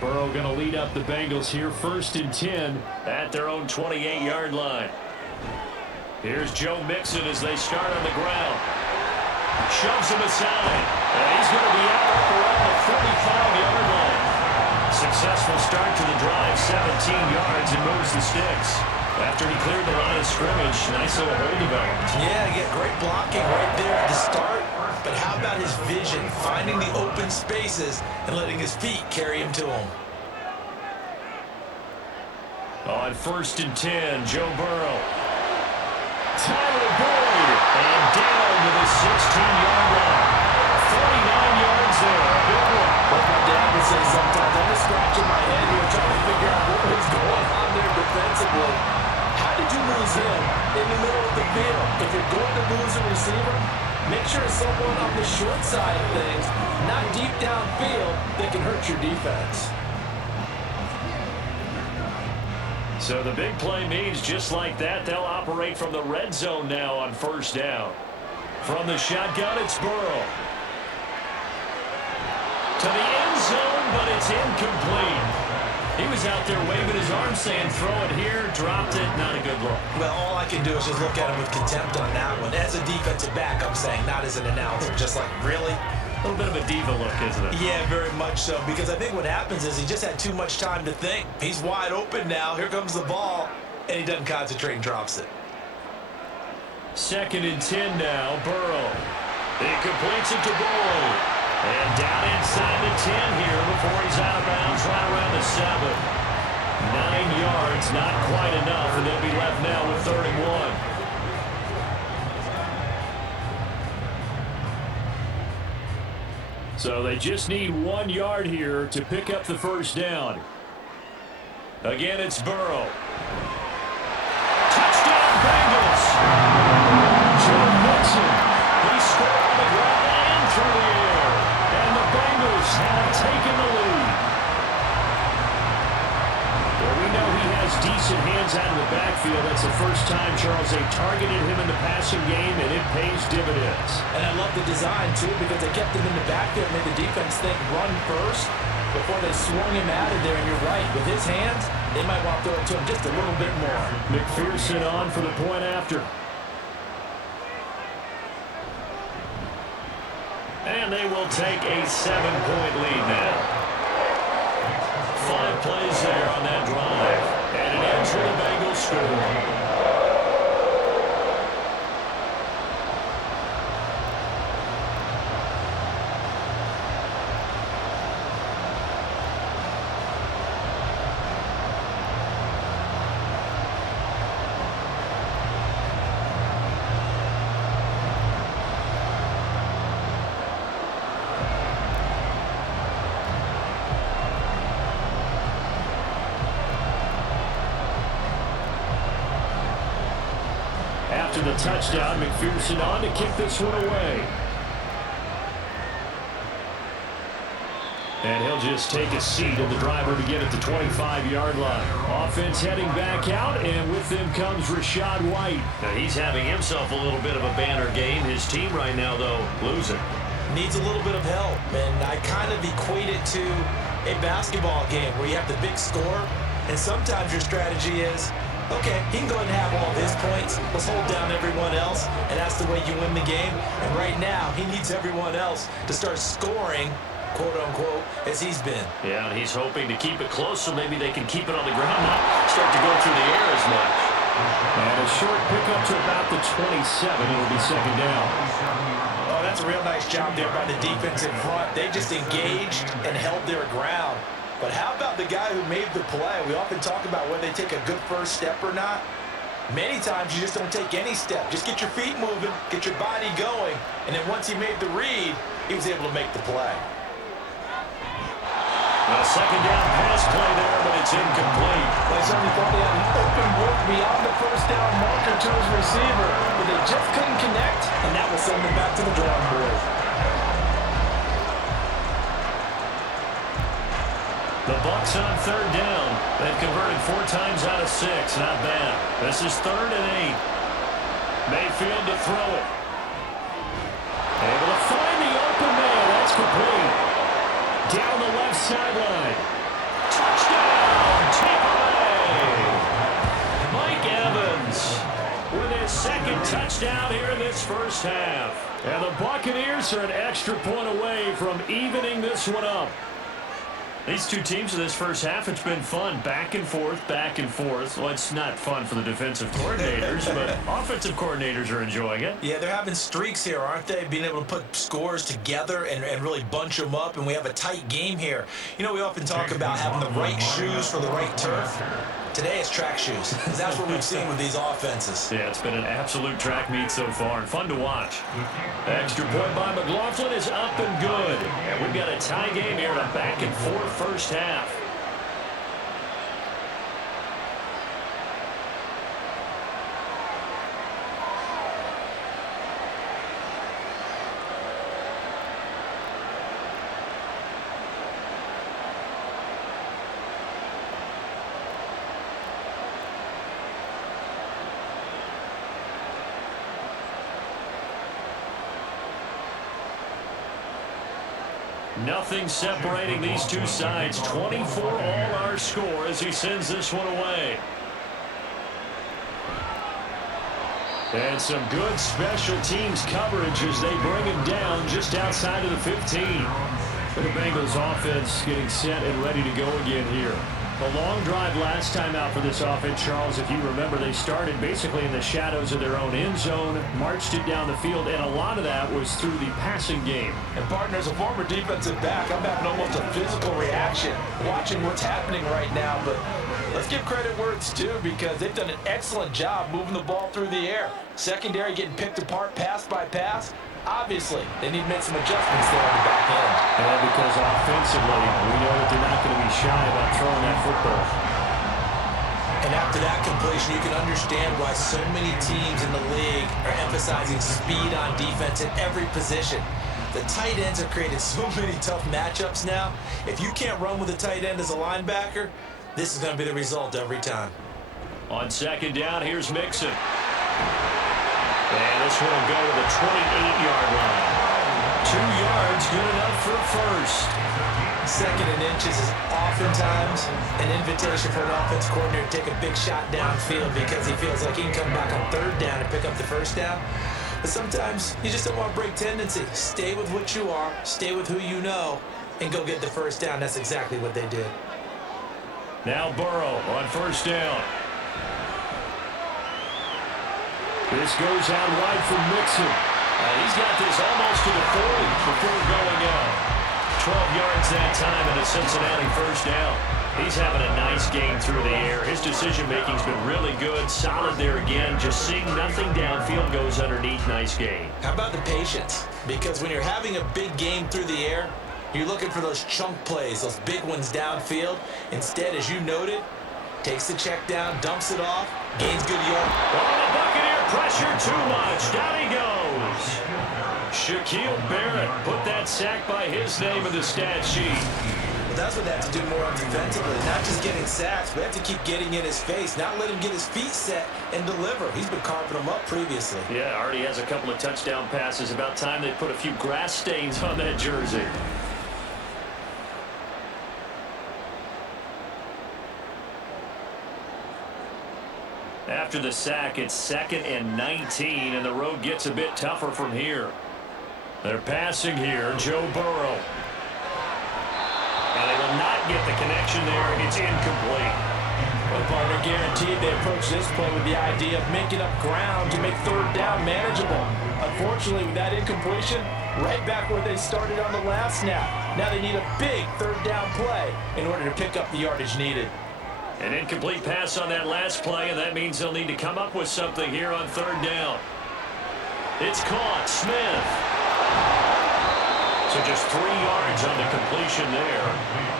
Burrow going to lead up the Bengals here, 1st and 10 at their own 28-yard line. Here's Joe Mixon as they start on the ground. Shoves him aside, and he's going to be out up around the 45-yard line. Successful start to the drive, 17 yards, and moves the sticks. After he cleared the line of scrimmage, nice little hold developed. Yeah, get great blocking right there at the start. But how about his vision, finding the open spaces and letting his feet carry him to him? On 1st and 10, Joe Burrow. Tyler Boyd, and down to the 16-yard line. 49 yards there. Big one. Like my dad would say sometimes, I'm just scratching my head here trying to figure out what was going on there defensively. How did you lose him in the middle of the field? If you're going to lose a receiver, make sure it's someone on the short side of things, not deep downfield, that can hurt your defense. So the big play means just like that, they'll operate from the red zone now on 1st down. From the shotgun, it's Burrow. To the end zone, but it's incomplete. He was out there waving his arm saying, throw it here, dropped it, not a good look. Well, all I can do is just look at him with contempt on that one. As a defensive back, I'm saying, not as an announcer. Just like, really? A little bit of a diva look, isn't it? Yeah, very much so, because I think what happens is he just had too much time to think. He's wide open now. Here comes the ball, and he doesn't concentrate and drops it. 2nd and 10 now, Burrow. He completes it to Boyd. And down inside the 10 here before he's out of bounds right around the 7. 9 yards, not quite enough, and they'll be left now with 3rd and 1. So they just need 1 yard here to pick up the 1st down. Again, it's Burrow. Touchdown, Bengals! Joe Mixon. He scored on the ground and through the air. And the Bengals have taken the lead. Well, we know he has decent hands out of the backfield. That's the first time, Charles, they targeted him in the passing game, and it pays dividends. And I love the design, too, because they kept him in the backfield and made the defense think run first before they swung him out of there. And you're right, with his hands, they might want to throw it to him just a little bit more. McPherson on for the point after. And they will take a 7-point lead now. 5 plays there on that drive. And it ends with a Bengals score. After the touchdown, McPherson on to kick this one away. And he'll just take a seat in the driver to get at the 25-yard line. Offense heading back out, and with them comes Rachaad White. Now he's having himself a little bit of a banner game. His team right now, though, losing. Needs a little bit of help, and I kind of equate it to a basketball game where you have the big score, and sometimes your strategy is, okay, he can go ahead and have all of his points. Let's hold down everyone else, and that's the way you win the game. And right now, he needs everyone else to start scoring, quote-unquote, as he's been. Yeah, and he's hoping to keep it close so maybe they can keep it on the ground, not start to go through the air as much. And a short pickup to about the 27. It'll be 2nd down. Oh, that's a real nice job there by the defense in front. They just engaged and held their ground. But how about the guy who made the play? We often talk about whether they take a good first step or not. Many times you just don't take any step. Just get your feet moving, get your body going, and then once he made the read, he was able to make the play. A 2nd down pass play there, but it's incomplete. They certainly thought they had an open look beyond the first down marker to his receiver, but they just couldn't connect, and that will send them back to the drawing board. The Bucs on third down. They've converted 4 times out of 6. Not bad. This is 3rd and 8. Mayfield to throw it. Able to find the open man. That's complete. Down the left sideline. Touchdown, Tampa Bay. Mike Evans with his 2nd touchdown here in this first half. And the Buccaneers are an extra point away from evening this one up. These two teams in this first half, it's been fun. Back and forth, back and forth. Well, it's not fun for the defensive coordinators, but offensive coordinators are enjoying it. Yeah, they're having streaks here, aren't they? Being able to put scores together and really bunch them up, and we have a tight game here. You know, we often talk about having the right shoes for the right turf. Today it's track shoes, because that's what we've seen with these offenses. Yeah, it's been an absolute track meet so far, and fun to watch. Extra point by McLaughlin is up and good. And we've got a tie game here in a back-and-forth first half. Nothing separating these two sides. 24 all our score as he sends this one away. And some good special teams coverage as they bring him down just outside of the 15. The Bengals offense getting set and ready to go again here. A long drive last time out for this offense, Charles. If you remember, they started basically in the shadows of their own end zone, marched it down the field, and a lot of that was through the passing game. And, partner, as a former defensive back, I'm having almost a physical reaction watching what's happening right now. But let's give credit where it's due, because they've done an excellent job moving the ball through the air. Secondary getting picked apart pass by pass. Obviously, they need to make some adjustments there on the back end. And because offensively, we know that they're not going to be shy about throwing that football. And after that completion, you can understand why so many teams in the league are emphasizing speed on defense at every position. The tight ends have created so many tough matchups now. If you can't run with a tight end as a linebacker, this is going to be the result every time. On 2nd down, here's Mixon. And this one will go to the 28-yard line. 2 yards, good enough for first. 2nd and inches is oftentimes an invitation for an offense coordinator to take a big shot downfield because he feels like he can come back on 3rd down and pick up the first down. But sometimes you just don't want to break tendency. Stay with what you are, stay with who you know, and go get the first down. That's exactly what they did. Now Burrow on 1st down. This goes out wide for Mixon. He's got this almost to the 40 before going out. 12 yards that time and a Cincinnati first down. He's having a nice game through the air. His decision-making's been really good. Solid there again. Just seeing nothing downfield, goes underneath. Nice game. How about the patience? Because when you're having a big game through the air, you're looking for those chunk plays, those big ones downfield. Instead, as you noted, takes the check down, dumps it off, gains good yard. Oh, the Buccaneer pressure too much. Down he goes. Shaquille Barrett put that sack by his name in the stat sheet. Well, that's what they have to do more on defensively. Not just getting sacks, but have to keep getting in his face, not let him get his feet set and deliver. He's been carving them up previously. Yeah, already has a couple of touchdown passes. About time they put a few grass stains on that jersey. After the sack, it's 2nd and 19, and the road gets a bit tougher from here. They're passing here, Joe Burrow. And they will not get the connection there. It's incomplete. Well, partner, guaranteed they approach this play with the idea of making up ground to make 3rd down manageable. Unfortunately, with that incompletion, right back where they started on the last snap. Now they need a big 3rd down play in order to pick up the yardage needed. An incomplete pass on that last play, and that means they'll need to come up with something here on 3rd down. It's caught. Smith. So just 3 yards on the completion there.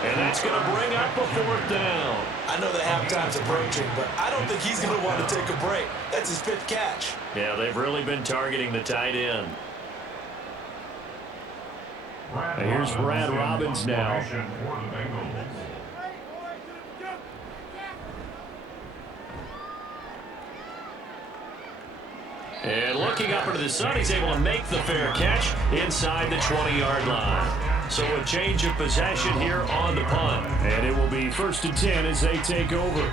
And that's going to bring up a 4th down. I know that halftime's approaching, but I don't think he's going to want to take a break. That's his 5th catch. Yeah, they've really been targeting the tight end. And here's Brad Robbins now. And looking up into the sun, he's able to make the fair catch inside the 20-yard line. So a change of possession here on the punt. And it will be 1st and 10 as they take over.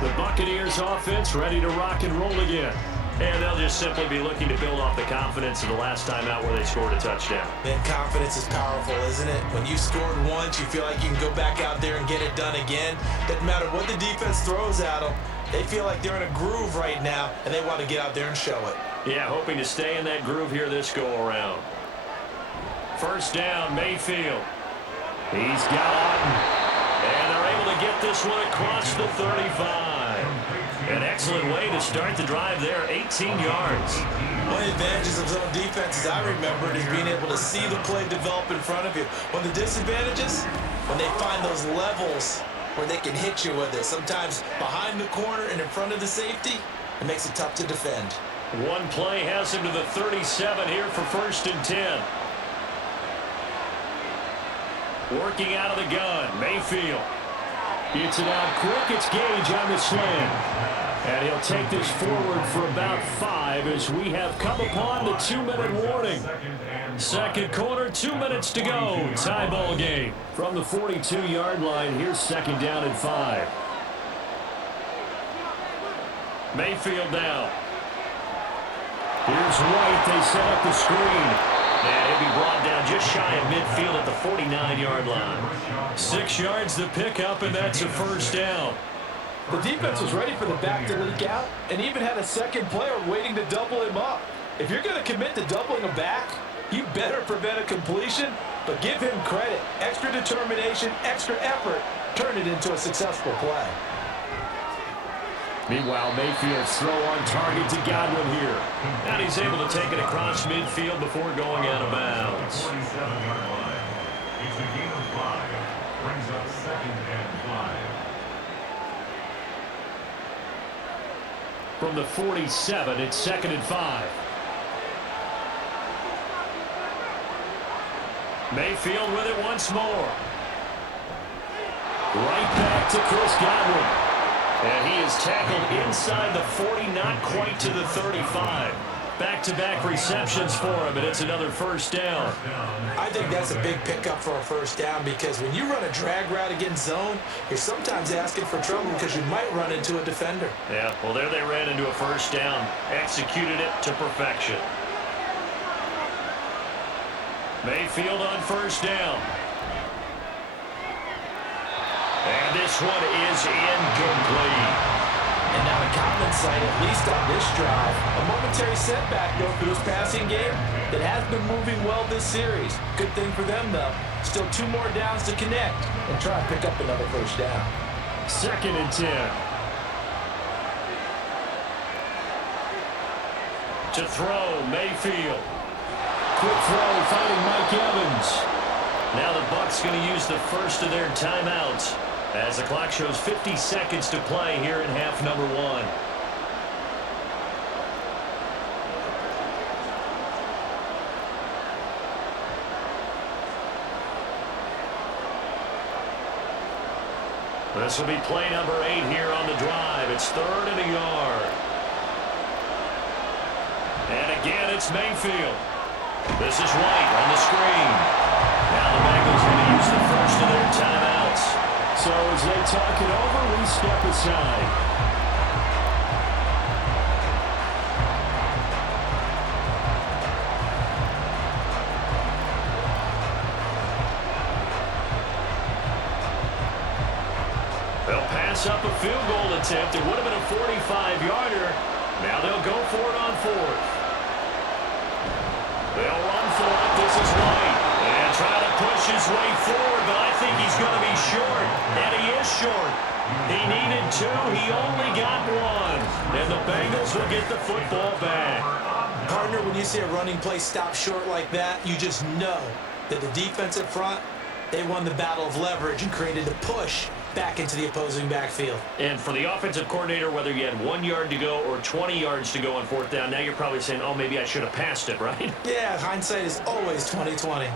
The Buccaneers offense ready to rock and roll again. And they'll just simply be looking to build off the confidence of the last time out where they scored a touchdown. Man, confidence is powerful, isn't it? When you scored once, you feel like you can go back out there and get it done again. Doesn't matter what the defense throws at them. They feel like they're in a groove right now, and they want to get out there and show it. Yeah, hoping to stay in that groove here this go-around. 1st down, Mayfield. He's got Otten. And they're able to get this one across the 35. An excellent way to start the drive there, 18 yards. One of the advantages of zone defense, as I remember it, is being able to see the play develop in front of you. One of the disadvantages, when they find those levels where they can hit you with it. Sometimes behind the corner and in front of the safety, it makes it tough to defend. One play has him to the 37 here for 1st and 10. Working out of the gun, Mayfield. Gets it out quick. It's Gage on the slant. And he'll take this forward for about 5 as we have come upon the 2-minute warning. Second quarter, 2 minutes to go. Tie ball game. From the 42-yard line, here's 2nd down and 5. Mayfield down. Here's White. They set up the screen. And he'll be brought down just shy of midfield at the 49-yard line. 6 yards the pickup, and that's a 1st down. The defense was ready for the back to leak out and even had a second player waiting to double him up. If you're going to commit to doubling him back, you better prevent a completion, but give him credit. Extra determination, extra effort, turn it into a successful play. Meanwhile, Mayfield's throw on target to Godwin here. And he's able to take it across midfield before going out of bounds. 47-yard line. It's a gain of 5. Brings up 2nd and 5. From the 47, it's 2nd and 5. Mayfield with it once more. Right back to Chris Godwin. And he is tackled inside the 40, not quite to the 35. Back-to-back receptions for him, and it's another 1st down. I think that's a big pickup for a 1st down because when you run a drag route against zone, you're sometimes asking for trouble because you might run into a defender. Yeah, well, there they ran into a 1st down. Executed it to perfection. Mayfield on 1st down. And this one is incomplete. And not a common sight, at least on this drive. A momentary setback, though, for this passing game that has been moving well this series. Good thing for them, though. Still 2 more downs to connect and try and pick up another 1st down. 2nd and 10. To throw, Mayfield. Quick throw, finding Mike Evans. Now the Bucs going to use the first of their timeouts as the clock shows 50 seconds to play here in half number 1. This will be play number 8 here on the drive. It's 3rd and a yard. And again, it's Mayfield. This is White on the screen. Now the Bengals going to use the first of their timeouts. So as they talk it over, we step aside. They'll pass up a field goal attempt. It would have been a 45-yarder. Now they'll go for it on 4th. They'll run for it. This is White. And try to push his way forward, but I think he's going to be short. And he is short. He needed 2. He only got 1. And the Bengals will get the football back. Partner, when you see a running play stop short like that, you just know that the defensive front, they won the battle of leverage and created a push back into the opposing backfield. And for the offensive coordinator, whether you had 1 yard to go or 20 yards to go on 4th down, now you're probably saying, oh, maybe I should have passed it, right? Yeah, hindsight is always 20/20.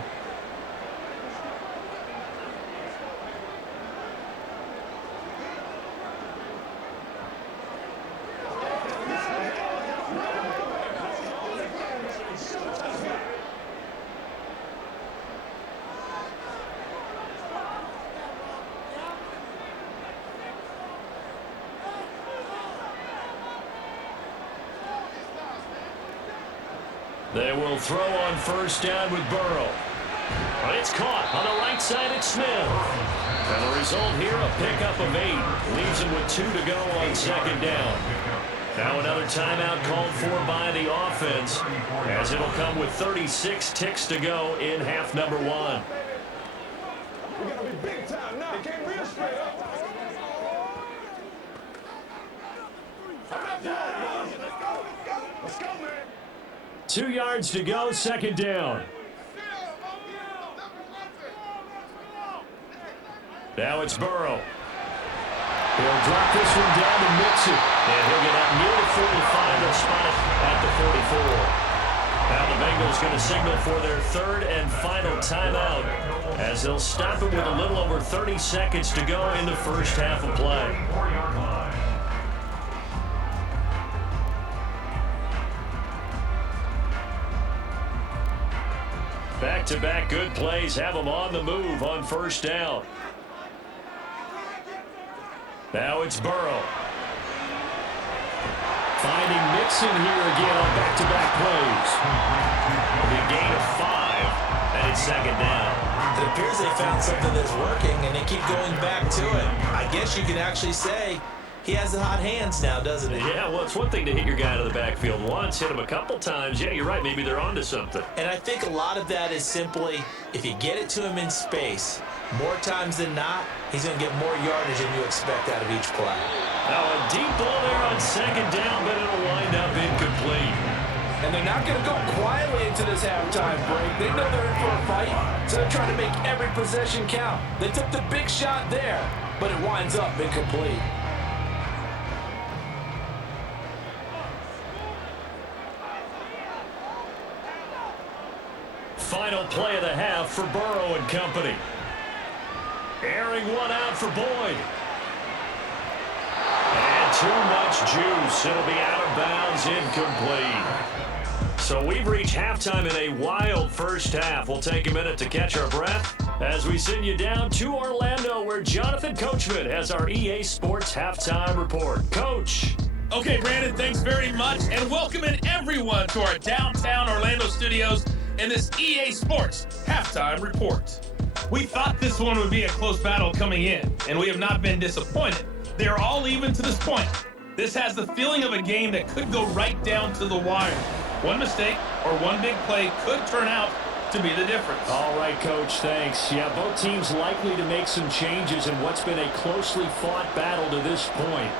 They will throw on first down with Burrow. But it's caught on the right side at Smith. And the result here, a pickup of 8. Leaves him with 2 to go on second down. Now another timeout called for by the offense, as it'll come with 36 ticks to go in half number 1. We gotta be big time now. Can't be straight up. Let's go, man. 2 yards to go, second down. Now it's Burrow. He'll drop this one down to Mixon. And he'll get out near the 45. They'll spot it at the 44. Now the Bengals going to signal for their third and final timeout, as they'll stop it with a little over 30 seconds to go in the first half of play. Back-to-back good plays have them on the move on first down. Now it's Burrow. Finding Mixon here again on back-to-back plays. The gain of 5, and it's second down. It appears they found something that's working, and they keep going back to it. I guess you can actually say he has the hot hands now, doesn't he? Yeah, well, it's one thing to hit your guy out of the backfield once, hit him a couple times. Yeah, you're right. Maybe they're onto something. And I think a lot of that is simply, if you get it to him in space, more times than not, he's going to get more yardage than you expect out of each play. Now a deep ball there on second down, but it'll wind up incomplete. And they're not going to go quietly into this halftime break. They know they're in for a fight, so they're trying to make every possession count. They took the big shot there, but it winds up incomplete. Final play of the half for Burrow and company. Airing one out for Boyd. And too much juice. It'll be out of bounds, incomplete. So we've reached halftime in a wild first half. We'll take a minute to catch our breath as we send you down to Orlando, where Jonathan Coachman has our EA Sports halftime report. Coach. Okay, Brandon, thanks very much, and welcoming everyone to our downtown Orlando studios in this EA Sports halftime report. We thought this one would be a close battle coming in, and we have not been disappointed. They are all even to this point. This has the feeling of a game that could go right down to the wire. One mistake or one big play could turn out to be the difference. All right, Coach, thanks. Yeah, both teams likely to make some changes in what's been a closely fought battle to this point.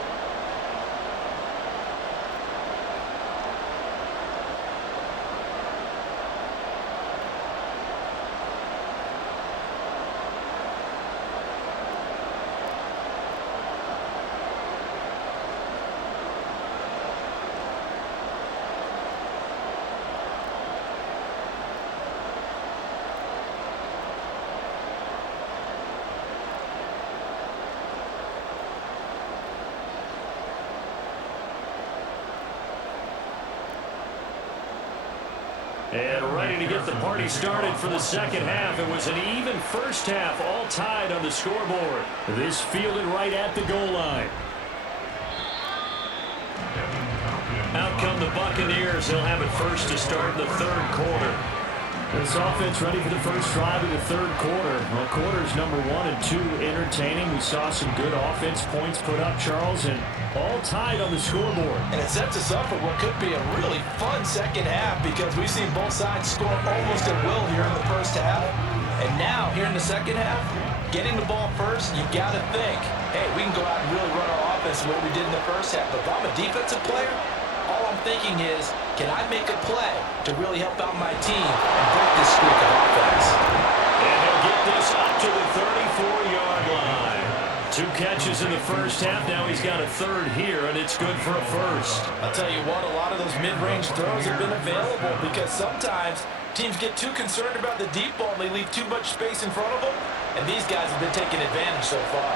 And ready to get the party started for the second half. It was an even first half, all tied on the scoreboard. This fielded right at the goal line. Out come the Buccaneers. They'll have it first to start the third quarter. This offense ready for the first drive of the third quarter. Well, quarters number 1 and 2 entertaining. We saw some good offense points put up, Charles, and all tied on the scoreboard. And it sets us up for what could be a really fun second half, because we've seen both sides score almost at will here in the first half. And now, here in the second half, getting the ball first, you got to think, hey, we can go out and really run our offense the way we did in the first half. But if I'm a defensive player, all I'm thinking is, can I make a play to really help out my team and break this streak of offense? And he'll get this up to the 34-yard line. 2 catches in the first half. Now he's got a third here, and it's good for a first. I'll tell you what, a lot of those mid-range throws have been available, because sometimes teams get too concerned about the deep ball and they leave too much space in front of them, and these guys have been taking advantage so far.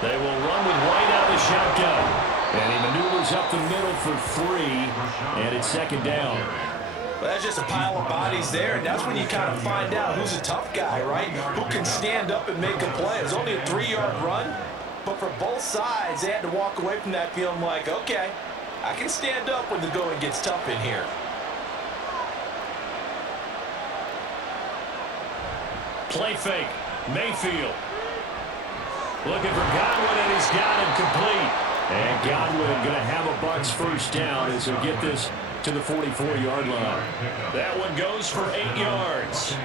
They will run with White out of the shotgun. And he maneuvers up the middle for 3, and it's second down. Well, that's just a pile of bodies there, and that's when you kind of find out who's a tough guy, right? Who can stand up and make a play. It was only a 3-yard run, but for both sides, they had to walk away from that feeling like, okay, I can stand up when the going gets tough in here. Play fake. Mayfield. Looking for Godwin, and he's got him complete. And Godwin going to have a Bucs first down as he'll get this to the 44-yard line. That one goes for 8 yards.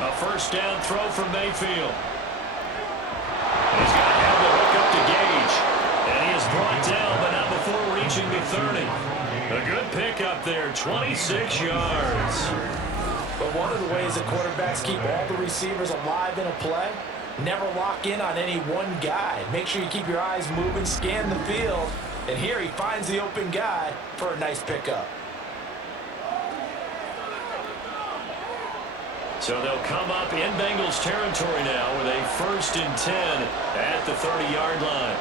A first down throw from Mayfield. He's going to have the hook up to Gage. And he is brought down, but not before reaching the 30. A good pickup there, 26 yards. But one of the ways that quarterbacks keep all the receivers alive in a play, never lock in on any one guy. Make sure you keep your eyes moving, scan the field. And here he finds the open guy for a nice pickup. So they'll come up in Bengals territory now with a 1st and 10 at the 30-yard line.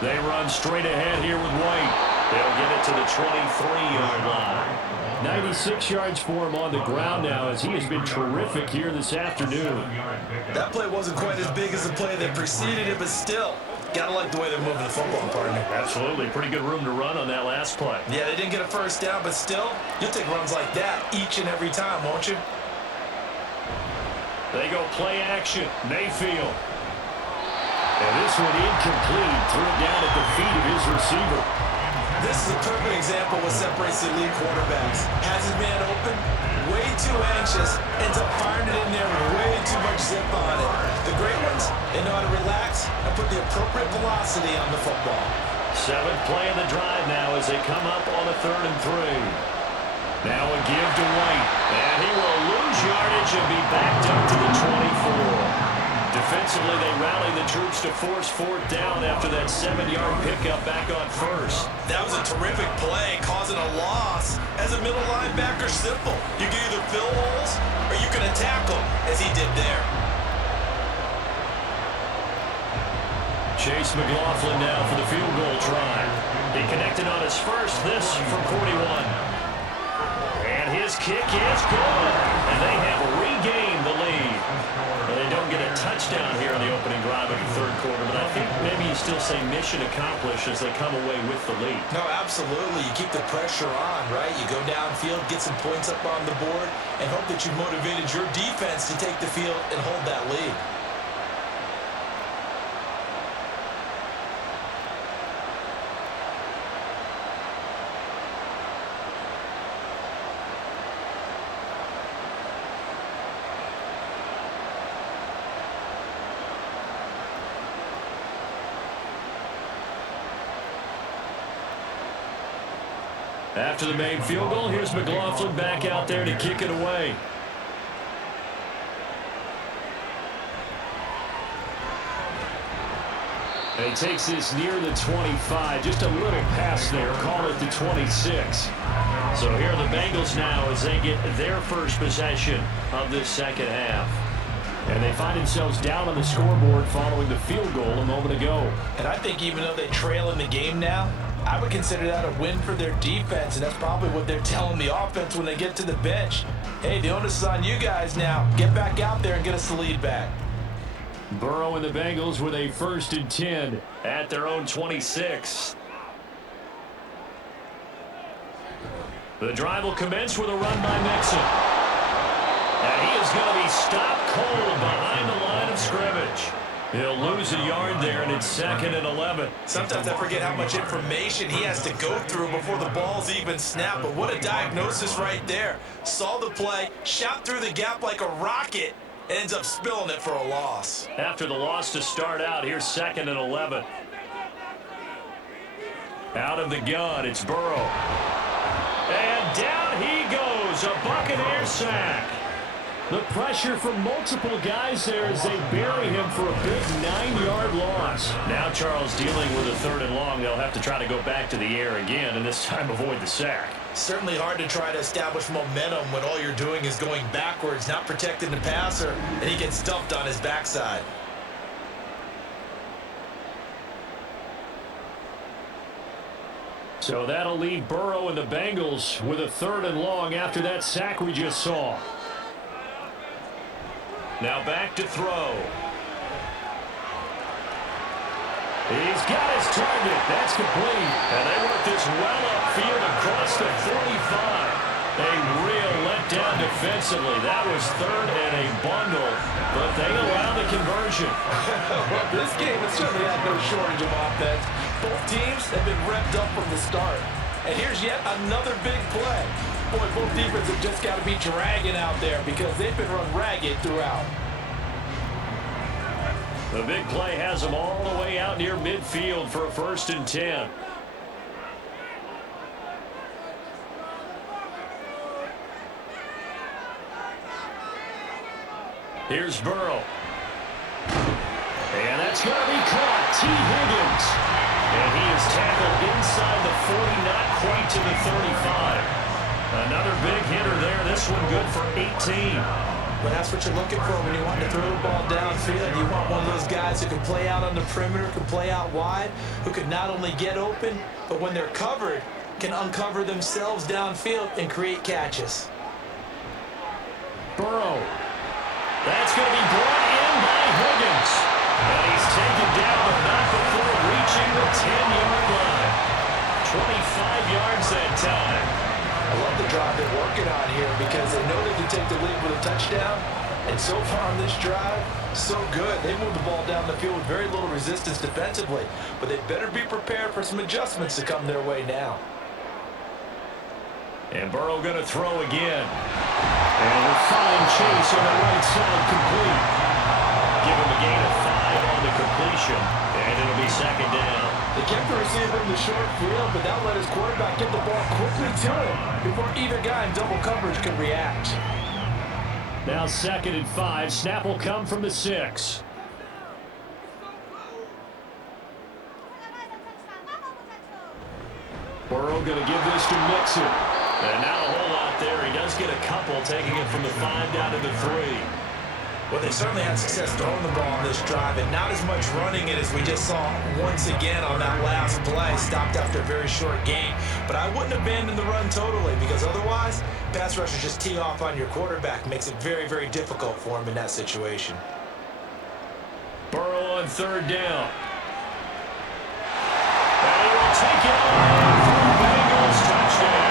They run straight ahead here with White. They'll get it to the 23-yard line. 96 yards for him on the ground now as he has been terrific here this afternoon. That play wasn't quite as big as the play that preceded it, but still, gotta like the way they're moving the football, partner. Absolutely. Pretty good room to run on that last play. Yeah, they didn't get a first down, but still, you'll take runs like that each and every time, won't you? They go play action. Mayfield. And this one incomplete. Threw it down at the feet of his receiver. This is a perfect example of what separates the elite quarterbacks. Has his man open, way too anxious, ends up firing it in there with way too much zip on it. The great ones, they know how to relax and put the appropriate velocity on the football. 7th play of the drive now as they come up on a 3rd and 3. Now a give to White. And he will lose yardage and be backed up to the 24. Defensively, they rally the troops to force 4th down after that 7-yard pickup back on 1st. That was a terrific play, causing a loss. As a middle linebacker, simple. You can either fill holes or you can attack them, as he did there. Chase McLaughlin now for the field goal try. He connected on his first, this from 41. And his kick is good. And they have regained the lead. Well, they don't get a touchdown here in the opening drive of the 3rd quarter, but I think maybe you still say mission accomplished as they come away with the lead. No, absolutely. You keep the pressure on, right? You go downfield, get some points up on the board, and hope that you've motivated your defense to take the field and hold that lead. After the made field goal, here's McLaughlin back out there to kick it away. And he takes this near the 25, just a little past there, call it the 26. So here are the Bengals now as they get their first possession of this second half. And they find themselves down on the scoreboard following the field goal a moment ago. And I think even though they trail in the game now, I would consider that a win for their defense, and that's probably what they're telling the offense when they get to the bench. Hey, the onus is on you guys now. Get back out there and get us the lead back. Burrow and the Bengals with a 1st and 10 at their own 26. The drive will commence with a run by Mixon. And he is going to be stopped cold behind the line of scrimmage. He'll lose a yard there, and it's 2nd and 11. Sometimes I forget how much information he has to go through before the ball's even snapped, but what a diagnosis right there. Saw the play, shot through the gap like a rocket, and ends up spilling it for a loss. After the loss to start out, here's 2nd and 11. Out of the gun, it's Burrow. And down he goes, a Buccaneers sack. The pressure from multiple guys there as they bury him for a big 9-yard loss. Now Charles dealing with a 3rd and long. They'll have to try to go back to the air again and this time avoid the sack. Certainly hard to try to establish momentum when all you're doing is going backwards, not protecting the passer, and he gets dumped on his backside. So that'll leave Burrow and the Bengals with a 3rd and long after that sack we just saw. Now back to throw. He's got his target. That's complete. And they work this well upfield across the 45. A real letdown defensively. That was 3rd and a bundle, but they allow the conversion. Well, this game has certainly had no shortage of offense. Both teams have been revved up from the start. And here's yet another big play. Boy, both defenses have just got to be dragging out there because they've been run ragged throughout. The big play has them all the way out near midfield for a 1st and 10. Here's Burrow. And that's going to be caught. T. Higgins. And he is tackled inside the 40, not quite to the 35. Another big hitter there. This one good for 18. But that's what you're looking for when you want to throw the ball downfield. You want one of those guys who can play out on the perimeter, can play out wide, who can not only get open, but when they're covered, can uncover themselves downfield and create catches. Burrow. That's going to be brought in by Higgins. And he's taken down, but not before reaching the 10-yard line. 25 yards that time. I love the drive they're working on here because they know they can take the lead with a touchdown. And so far on this drive, so good. They moved the ball down the field with very little resistance defensively. But they better be prepared for some adjustments to come their way now. And Burrow going to throw again. And a fine chase on the right side complete. Give him a gain of 5 on the completion. And it'll be 2nd down. They kept the receiver in the short field, but that let his quarterback get the ball quickly to him before either guy in double coverage could react. Now 2nd and 5. Snap will come from the 6. Burrow going to give this to Mixon. And not a whole lot there. He does get a couple, taking it from the 5 down to the 3. Well, they certainly had success throwing the ball on this drive, and not as much running it as we just saw once again on that last play. Stopped after a very short gain. But I wouldn't abandon the run totally, because otherwise, pass rushers just tee off on your quarterback. Makes it very, very difficult for him in that situation. Burrow on 3rd down. And he will take it on for the Bengals touchdown.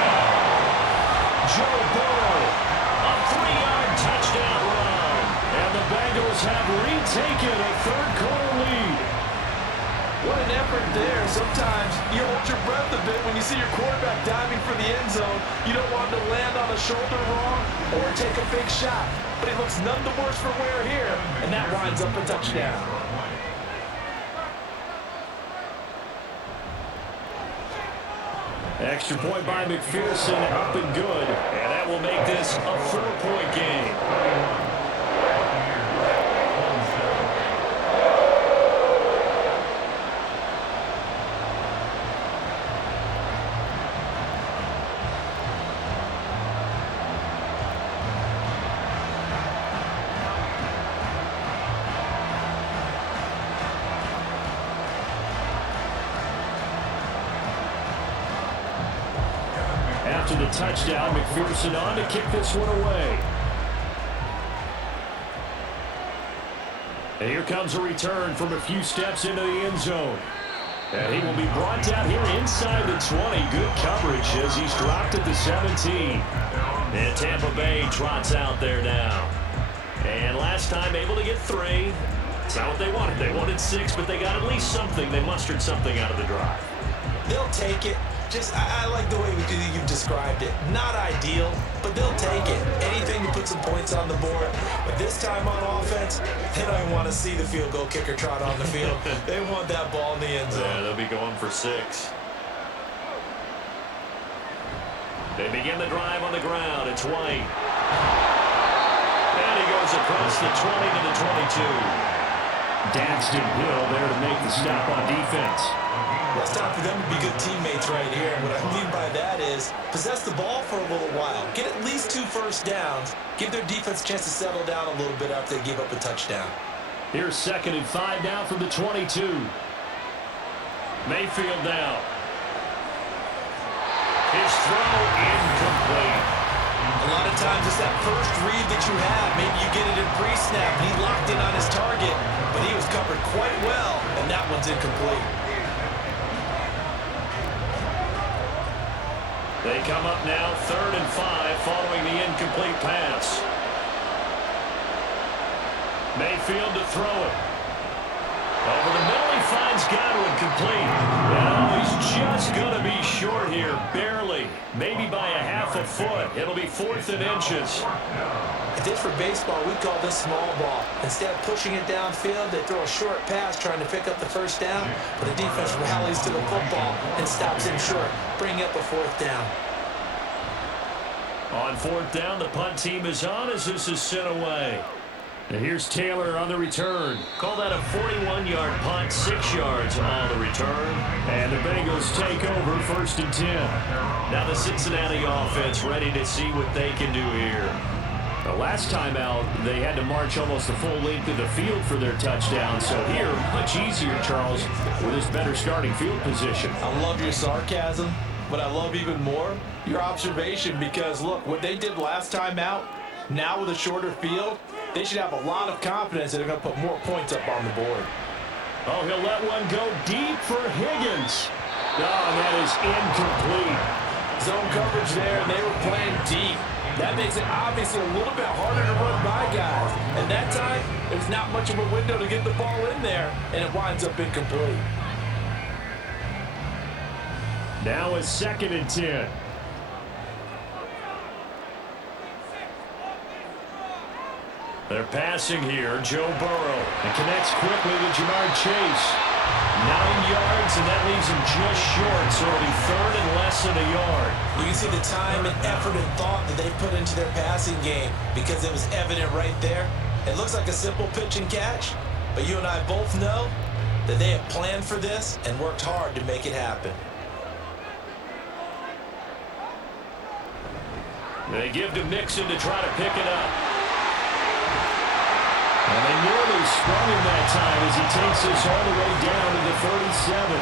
Joe Burrow, a 3-yard touchdown run. And the Bengals have retaken a 3rd quarter lead. What an effort there. Sometimes you hold your breath a bit when you see your quarterback diving for the end zone. You don't want him to land on a shoulder wrong or take a big shot. But he looks none the worse for wear here, and that winds up a touchdown. Extra point by McPherson, up and good. And that will make this a 4-point game. After the touchdown, McPherson on to kick this one away. And here comes a return from a few steps into the end zone. And he will be brought down here inside the 20. Good coverage as he's dropped at the 17. And Tampa Bay trots out there now. And last time able to get 3. It's not what they wanted. They wanted 6, but they got at least something. They mustered something out of the drive. They'll take it. I like the way you've described it. Not ideal, but they'll take it. Anything to put some points on the board. But this time on offense, they don't even want to see the field goal kicker trot on the field. They want that ball in the end zone. Yeah, they'll be going for 6. They begin the drive on the ground. It's White. And he goes across the 20 to the 22. Daxton Hill there to make the stop on defense. Well, it's time for them to be good teammates right here. And what I mean by that is possess the ball for a little while. Get at least 2 first downs. Give their defense a chance to settle down a little bit after they give up a touchdown. Here's 2nd and 5 now from the 22. Mayfield now. His throw incomplete. A lot of times it's that first read that you have. Maybe you get it in pre-snap, and he locked in on his target, but he was covered quite well, and that one's incomplete. They come up now 3rd and 5 following the incomplete pass. Mayfield to throw it. Over the middle, he finds Godwin complete. And he's just going to be short here, barely. Maybe by a half a foot. It'll be 4th and inches. If this were baseball, we'd call this small ball. Instead of pushing it downfield, they throw a short pass trying to pick up the first down, but the defense rallies to the football and stops him short, bringing up a 4th down. On 4th down, the punt team is on as this is sent away. And here's Taylor on the return. Call that a 41-yard punt, 6 yards on the return. And the Bengals take over 1st and 10. Now the Cincinnati offense ready to see what they can do here. The last time out, they had to march almost the full length of the field for their touchdown. So here, much easier, Charles, with this better starting field position. I love your sarcasm, but I love even more your observation because, look, what they did last time out, now with a shorter field, they should have a lot of confidence that they're going to put more points up on the board. Oh, he'll let one go deep for Higgins. Oh, and that is incomplete. Zone coverage there, and they were playing deep. That makes it obviously a little bit harder to run by guys. And that time, there's not much of a window to get the ball in there, and it winds up incomplete. Now it's 2nd and 10. They're passing here. Joe Burrow. And connects quickly to Jamar Chase. 9 yards, and that leaves him just short, so it'll be 3rd and less than a yard. You can see the time and effort and thought that they put into their passing game because it was evident right there. It looks like a simple pitch and catch, but you and I both know that they have planned for this and worked hard to make it happen. They give to Mixon to try to pick it up. And they nearly sprung him that time as he takes this all the way down to the 37.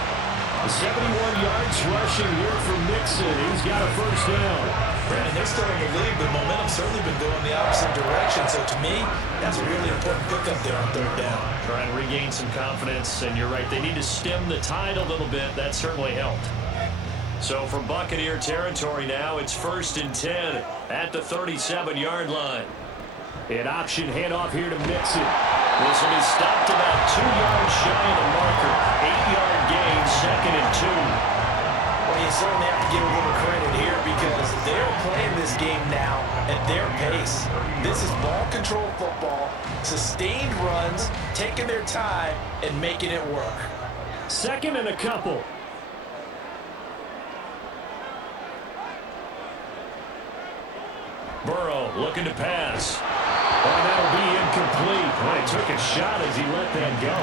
The 71 yards rushing here for Mixon. He's got a 1st down. Brandon, they're still in the lead, but momentum's certainly been going the opposite direction. So to me, that's a really important pickup there on 3rd down. Trying to regain some confidence, and you're right, they need to stem the tide a little bit. That certainly helped. So from Buccaneer territory now, it's 1st and 10 at the 37-yard line. An option handoff here to Mixon. This will be stopped about 2 yards shy of the marker. 8-yard gain, 2nd and 2. Well, you certainly have to give a little credit here because they're playing this game now at their pace. This is ball control football, sustained runs, taking their time, and making it work. 2nd and a couple. Burrow looking to pass. Oh, that'll be incomplete. Well, he took a shot as he let that go.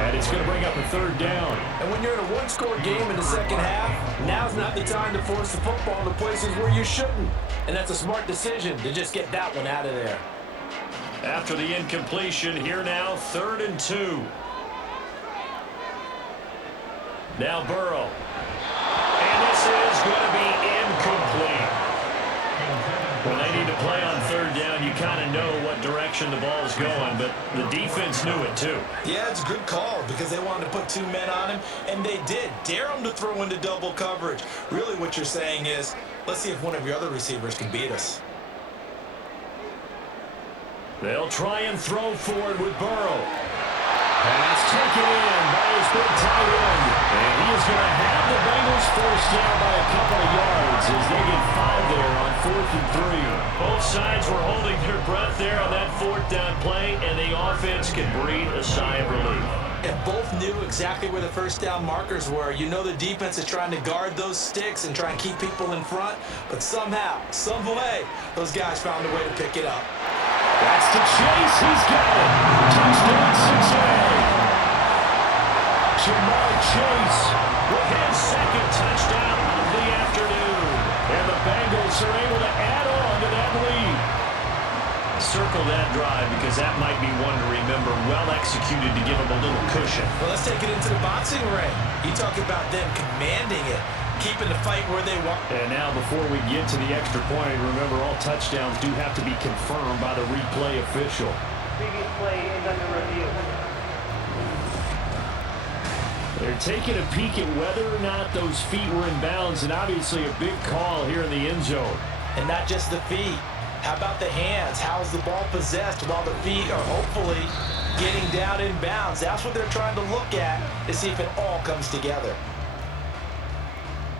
And it's going to bring up a 3rd down. And when you're in a one-score game in the second half, now's not the time to force the football to places where you shouldn't. And that's a smart decision to just get that one out of there. After the incompletion, here now, 3rd and 2. Now Burrow. And this is going to be incomplete. When they need to play on 3rd down, you kind of know what direction the ball's going, but the defense knew it too. Yeah, it's a good call because they wanted to put 2 men on him, and they did. Dare him to throw into double coverage. Really what you're saying is, let's see if one of your other receivers can beat us. They'll try and throw forward with Burrow. Pass taken in by his big tight end. And he is going to have the Bengals forced down by a couple of yards as they get 5 there on 4th and 3. Both sides were holding their breath there on that 4th down play, and the offense can breathe a sigh of relief. And both knew exactly where the 1st down markers were. You know the defense is trying to guard those sticks and try and keep people in front, but somehow, some way, those guys found a way to pick it up. That's to Chase. He's got it. Touchdown, Cincinnati. Jamar Chase with his 2nd touchdown of the afternoon. And the Bengals are able to add on to that lead. Circle that drive because that might be one to remember. Well executed to give them a little cushion. Well, let's take it into the boxing ring. You talk about them commanding it. keeping the fight where they want. And now before we get to the extra point, remember all touchdowns do have to be confirmed by the replay official. Previous play is under review. They're taking a peek at whether or not those feet were in bounds, and obviously a big call here in the end zone. And not just the feet. How about the hands? How's the ball possessed while the feet are hopefully getting down in bounds? That's what they're trying to look at to see if it all comes together.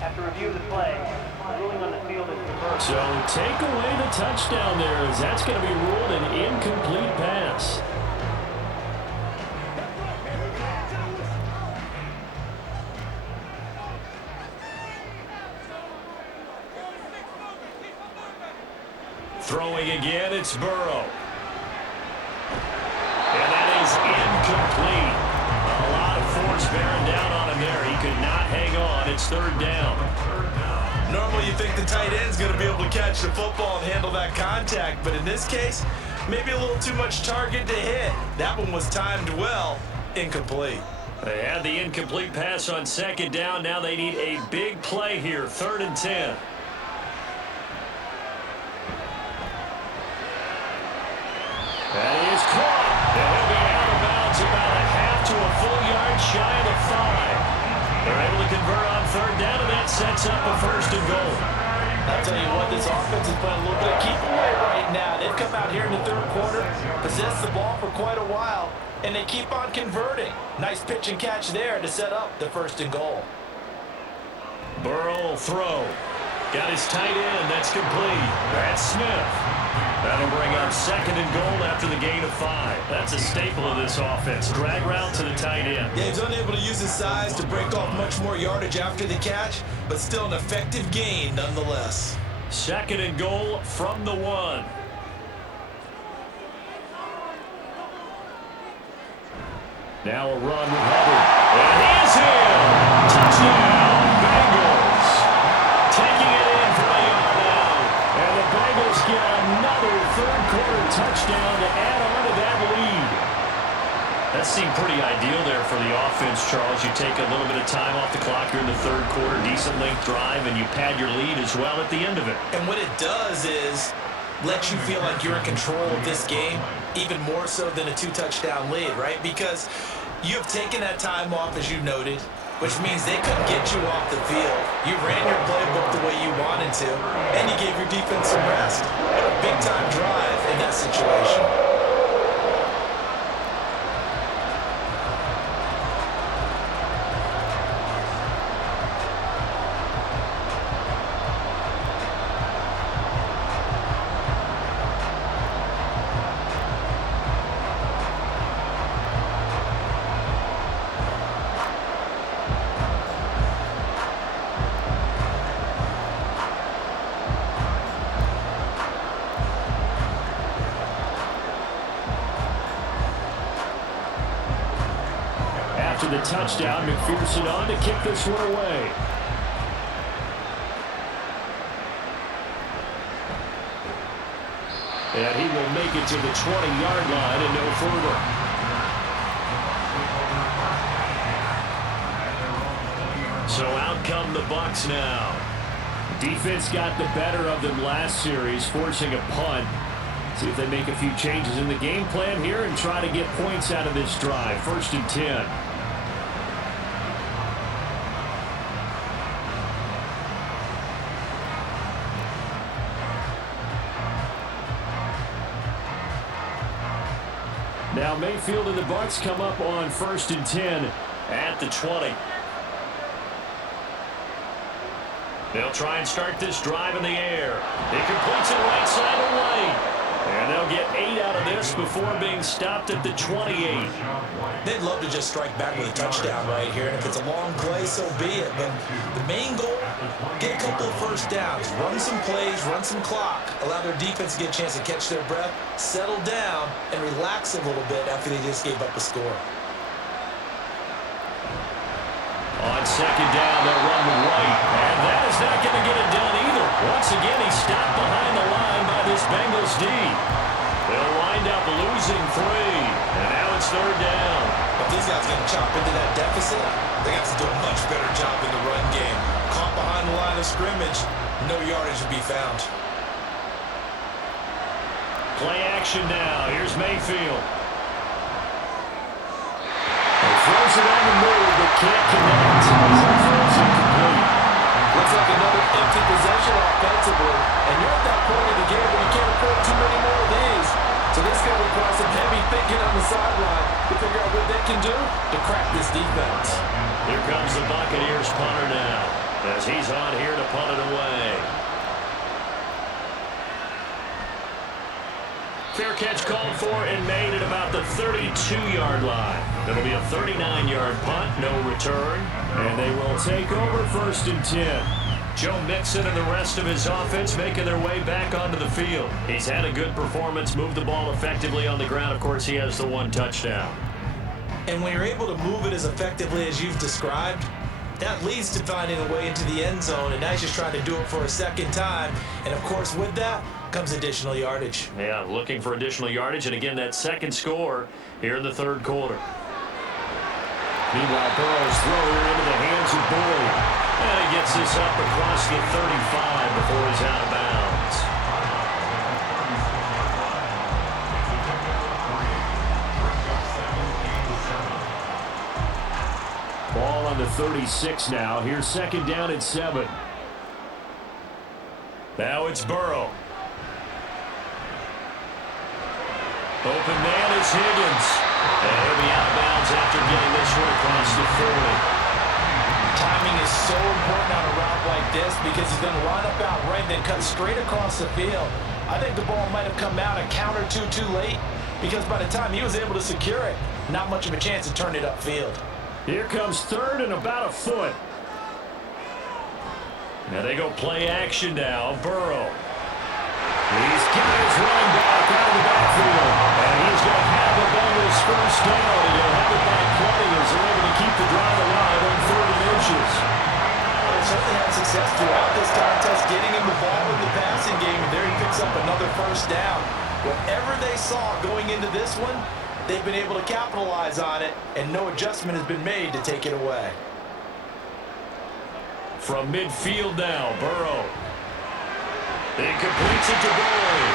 After review of the play, the ruling on the field is reversed. So take away the touchdown there, as that's going to be ruled an incomplete pass. Throwing again, it's Burrow. And that is incomplete. A lot of force bearing down on him there. He could not hang on. It's third down. Normally you think the tight end's going to be able to catch the football and handle that contact, but in this case, maybe a little too much target to hit. That one was timed well, incomplete. They had the incomplete pass on second down. Now they need a big play here, 3rd and 10. That is caught. And he'll be out of bounds about a half to a full yard shy of the 5. They're able to convert on 3rd down, and that sets up a 1st and goal. I'll tell you what, this offense is playing a little bit of keep away right now. They've come out here in the 3rd quarter, possessed the ball for quite a while, and they keep on converting. Nice pitch and catch there to set up the 1st and goal. Burrow will throw. Got his tight end. That's complete. That's Smith. That'll bring up 2nd and goal after the gain of 5. That's a staple of this offense. Drag route to the tight end. Yeah, he's unable to use his size to break off much more yardage after the catch, but still an effective gain nonetheless. 2nd and goal from the 1. Now a run with Hubbard. And he is in! Touchdown, Bengals! Taking it in for a yard out. And the Bengals get another 3rd quarter touchdown to add on to that lead. That seemed pretty ideal there for the offense, Charles. You take a little bit of time off the clock here in the 3rd quarter, decent length drive, and you pad your lead as well at the end of it. And what it does is let you feel like you're in control of this game, even more so than a 2-touchdown lead, right? Because you have taken that time off, as you noted, which means they couldn't get you off the field. You ran your playbook the way you wanted to, and you gave your defense some rest. What a big-time drive in that situation. After the touchdown, McPherson on to kick this one away. And he will make it to the 20-yard line and no further. So out come the Bucs now. Defense got the better of them last series, forcing a punt. See if they make a few changes in the game plan here and try to get points out of this drive. 1st and 10. Now Mayfield and the Bucs come up on 1st and 10 at the 20. They'll try and start this drive in the air. He completes it right side of White. And they'll get 8 out of this before being stopped at the 28. They'd love to just strike back with a touchdown right here, and if it's a long play, so be it. But the main goal, get a couple of 1st downs, run some plays, run some clock, allow their defense to get a chance to catch their breath, settle down, and relax a little bit after they just gave up a score. On 2nd down, they'll run with White. And that is not going to get it done either. Once again, he's stopped behind the line by this Bengals D. They'll wind up losing 3. And now it's 3rd down. But these guys are going to chop into that deficit. They got to do a much better job in the run game. Caught behind behind the line of scrimmage, no yardage to be found. Play action now. Here's Mayfield. He throws it on the move, but can't connect. Throws incomplete. Looks like another empty possession offensively. And you're at that point in the game where you can't afford too many more of these. So this is going to require some heavy thinking on the sideline to figure out what they can do to crack this defense. Here comes the Buccaneers punter now, as he's on here to punt it away. Fair catch called for and made at about the 32-yard line. It'll be a 39-yard punt, no return, and they will take over 1st and 10. Joe Mixon and the rest of his offense making their way back onto the field. He's had a good performance, moved the ball effectively on the ground. Of course, he has the 1 touchdown. And when you're able to move it as effectively as you've described, that leads to finding a way into the end zone, and now he's just trying to do it for a second time. And, of course, with that comes additional yardage. Yeah, looking for additional yardage, and again, that second score here in the 3rd quarter. Meanwhile, Burrow's throw here into the hands of Boyd. And he gets this up across the 35 before he's out of bounds. Ball on the 36 now. Here's 2nd down and 7. Now it's Burrow. Open man is Higgins. And he'll be out of bounds after getting this one across the 40. Timing is so important on a route like this because he's going to line up out right, then cut straight across the field. I think the ball might have come out a count or two too late because by the time he was able to secure it, not much of a chance to turn it upfield. Here comes 3rd and about a foot. Now they go play action now. Burrow. He's got his running back out of the backfield. And he's going to have the Bengals 1st down. And he'll have it by 20 as they're able to keep the drive alive on 30 inches. Well, they certainly had success throughout this contest, getting him the ball in the passing game. And there he picks up another 1st down. Whatever they saw going into this one, they've been able to capitalize on it, and no adjustment has been made to take it away. From midfield now, Burrow. He completes it to Boyd.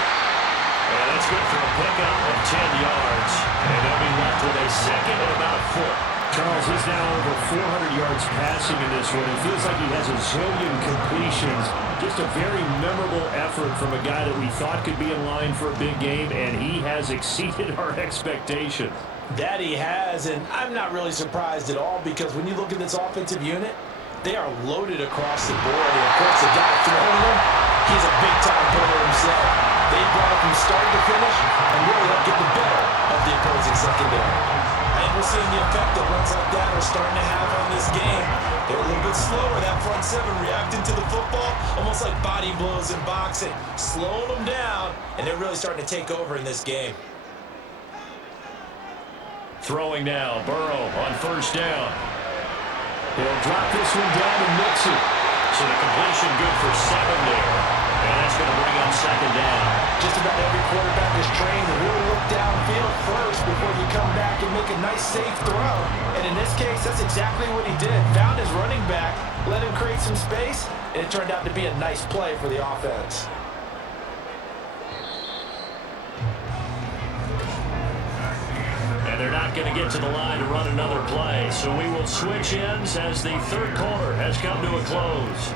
And that's good for a pickup of 10 yards. And they'll be left with a 2nd and about a foot. Charles is now over 400 yards passing in this one. It feels like he has a zillion completions. Just a very memorable effort from a guy that we thought could be in line for a big game, and he has exceeded our expectations. That he has, and I'm not really surprised at all because when you look at this offensive unit, they are loaded across the board. And of course, the guy throwing them, he's a big-time player himself. They brought it from start to finish and really helped get the better of the opposing secondary. I think we're seeing the effect that runs like that are starting to have on this game. They're a little bit slower, that front 7 reacting to the football, almost like body blows in boxing, slowing them down, and they're really starting to take over in this game. Throwing now, Burrow on 1st down. He'll drop this one down to Mixon. So the completion good for 7 there. And that's going to bring up 2nd down. Just about every quarterback is trained to really look downfield first before you come back and make a nice, safe throw. And in this case, that's exactly what he did. Found his running back, let him create some space, and it turned out to be a nice play for the offense. And they're not going to get to the line to run another play. So we will switch ends as the 3rd quarter has come to a close.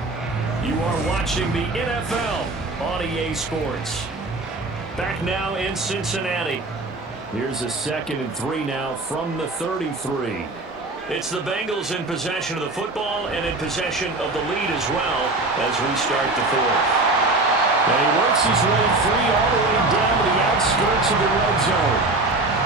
You are watching the NFL on EA Sports. Back now in Cincinnati. Here's a 2nd and 3 now from the 33. It's the Bengals in possession of the football and in possession of the lead as well as we start the 4th. And he works his way free all the way down to the outskirts of the red zone.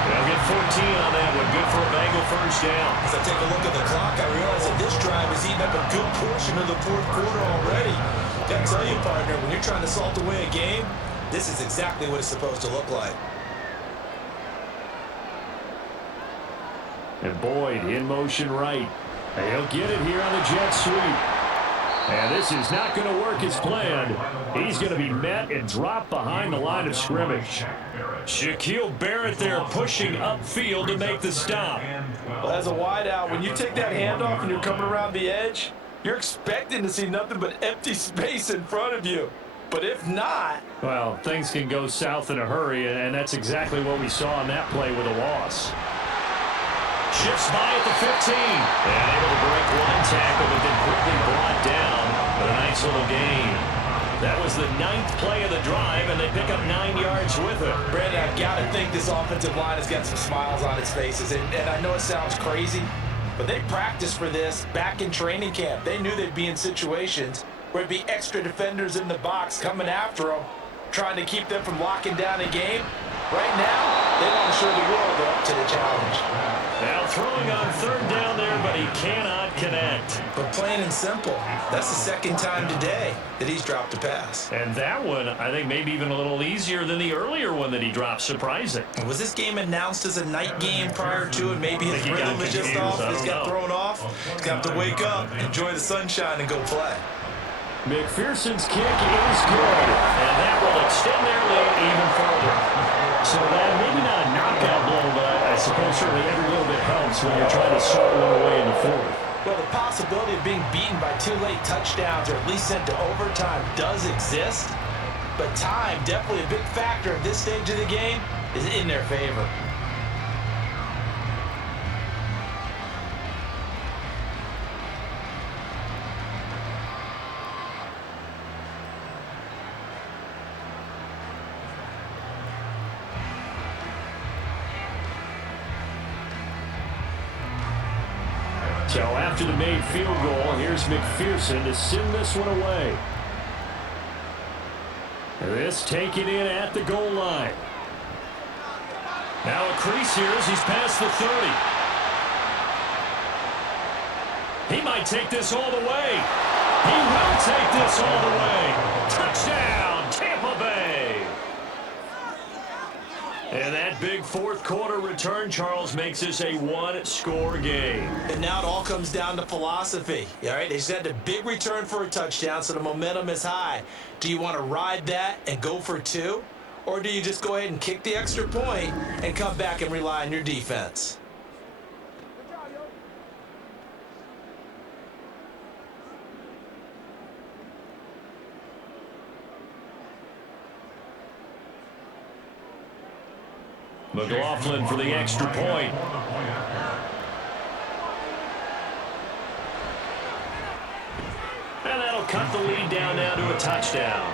They'll get 14 on that one. Good for a Bengal 1st down. As I take a look at the clock, I realize that this drive has eaten up a good portion of the 4th quarter already. Gotta tell you, partner, when you're trying to salt away a game, this is exactly what it's supposed to look like. And Boyd in motion right. And he'll get it here on the jet sweep. And this is not going to work as planned. He's going to be met and dropped behind the line of scrimmage. Shaquille Barrett there pushing upfield to make the stop. Well, as a wideout, when you take that handoff and you're coming around the edge, You're expecting to see nothing but empty space in front of you. But if not... Well, things can go south in a hurry, and that's exactly what we saw on that play with a loss. Shifts by at the 15. And able to break one tackle, but then quickly brought down. But a nice little gain. That was the 9th play of the drive, and they pick up 9 yards with it. Brandon, I've got to think this offensive line has got some smiles on its faces. And I know it sounds crazy, but they practiced for this back in training camp. They knew they'd be in situations where it'd be extra defenders in the box coming after them, trying to keep them from locking down a game. Right now, they want to show the world they're up to the challenge. Now throwing on 3rd down there, but he cannot connect. But plain and simple, that's the 2nd time today that he's dropped a pass. And that one, I think, maybe even a little easier than the earlier one that he dropped. Surprising. Was this game announced as a night game prior to, and maybe his rhythm is just off? He's got thrown off. He's got to wake up, enjoy the sunshine, and go play. McPherson's kick is good, and that will extend their lead even further. So that maybe not a knockout blow, but I suppose certainly every little bit helps when you're trying to sort one away in the 4th. Well, the possibility of being beaten by 2 late touchdowns or at least sent to overtime does exist, but time, definitely a big factor at this stage of the game, is in their favor. So after the made field goal, here's McPherson to send this one away. This taken in at the goal line. Now a crease here as he's past the 30. He might take this all the way. He will take this all the way. Touchdown, Tampa Bay. And that big 4th quarter return, Charles, makes this a 1-score game. And now it all comes down to philosophy. All right, they just had a big return for a touchdown, so the momentum is high. Do you want to ride that and go for 2? Or do you just go ahead and kick the extra point and come back and rely on your defense? McLaughlin for the extra point. And that'll cut the lead down now to a touchdown.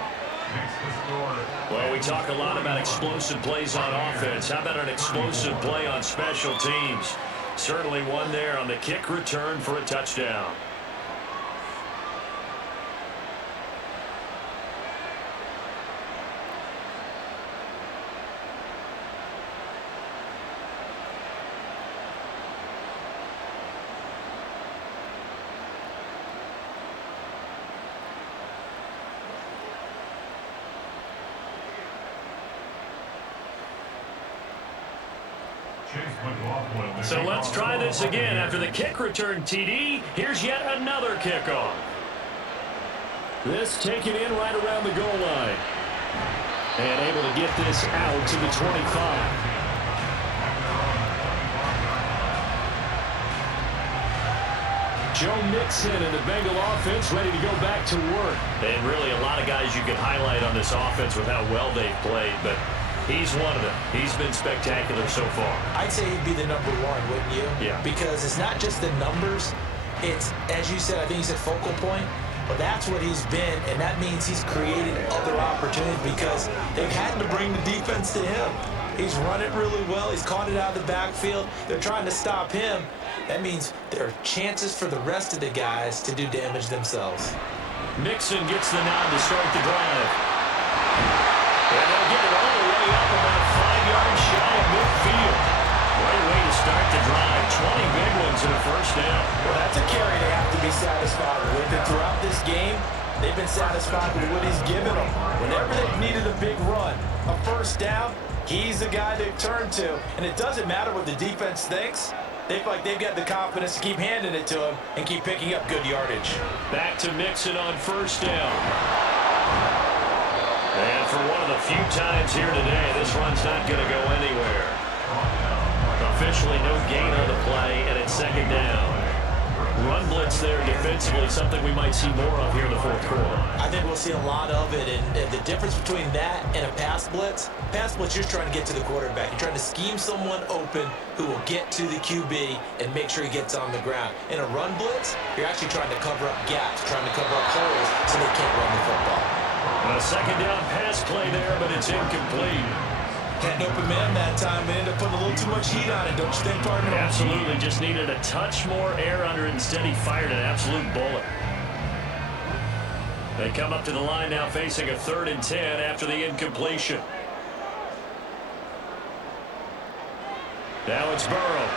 Well, we talk a lot about explosive plays on offense. How about an explosive play on special teams? Certainly one there on the kick return for a touchdown. So let's try this again. After the kick return TD, here's yet another kickoff. This taken in right around the goal line. And able to get this out to the 25. Joe Mixon and the Bengal offense ready to go back to work. And really a lot of guys you could highlight on this offense with how well they've played, but he's one of them. He's been spectacular so far. I'd say he'd be the number 1, wouldn't you? Yeah. Because it's not just the numbers. It's, as you said, I think you said focal point. But that's what he's been, and that means he's created other opportunities because they've had to bring the defense to him. He's run it really well. He's caught it out of the backfield. They're trying to stop him. That means there are chances for the rest of the guys to do damage themselves. Mixon gets the nod to start the drive. And they'll get it all the way up about 5 yards shy of midfield. Great way to start the drive. 20 big ones in a first down. Well, that's a carry they have to be satisfied with. And throughout this game, they've been satisfied with what he's given them. Whenever they've needed a big run, a first down, he's the guy they've turned to. And it doesn't matter what the defense thinks. They feel like they've got the confidence to keep handing it to him and keep picking up good yardage. Back to Mixon on first down. And for one of the few times here today, this run's not going to go anywhere. Officially no gain on the play, and it's second down. run blitz there defensively, something we might see more of here in the fourth quarter. I think we'll see a lot of it, and the difference between that and a pass blitz, you're trying to get to the quarterback. You're trying to scheme someone open who will get to the QB and make sure he gets on the ground. In a run blitz, you're actually trying to cover up gaps, trying to cover up holes so they can't run the football. A second down pass play there, but it's incomplete. Had an open man that time, and ended up putting a little too much heat on it, don't you think, partner? Absolutely, just needed a touch more air under it. Instead, he fired an absolute bullet. They come up to the line now facing a 3rd and 10 after the incompletion. Now it's Burrow.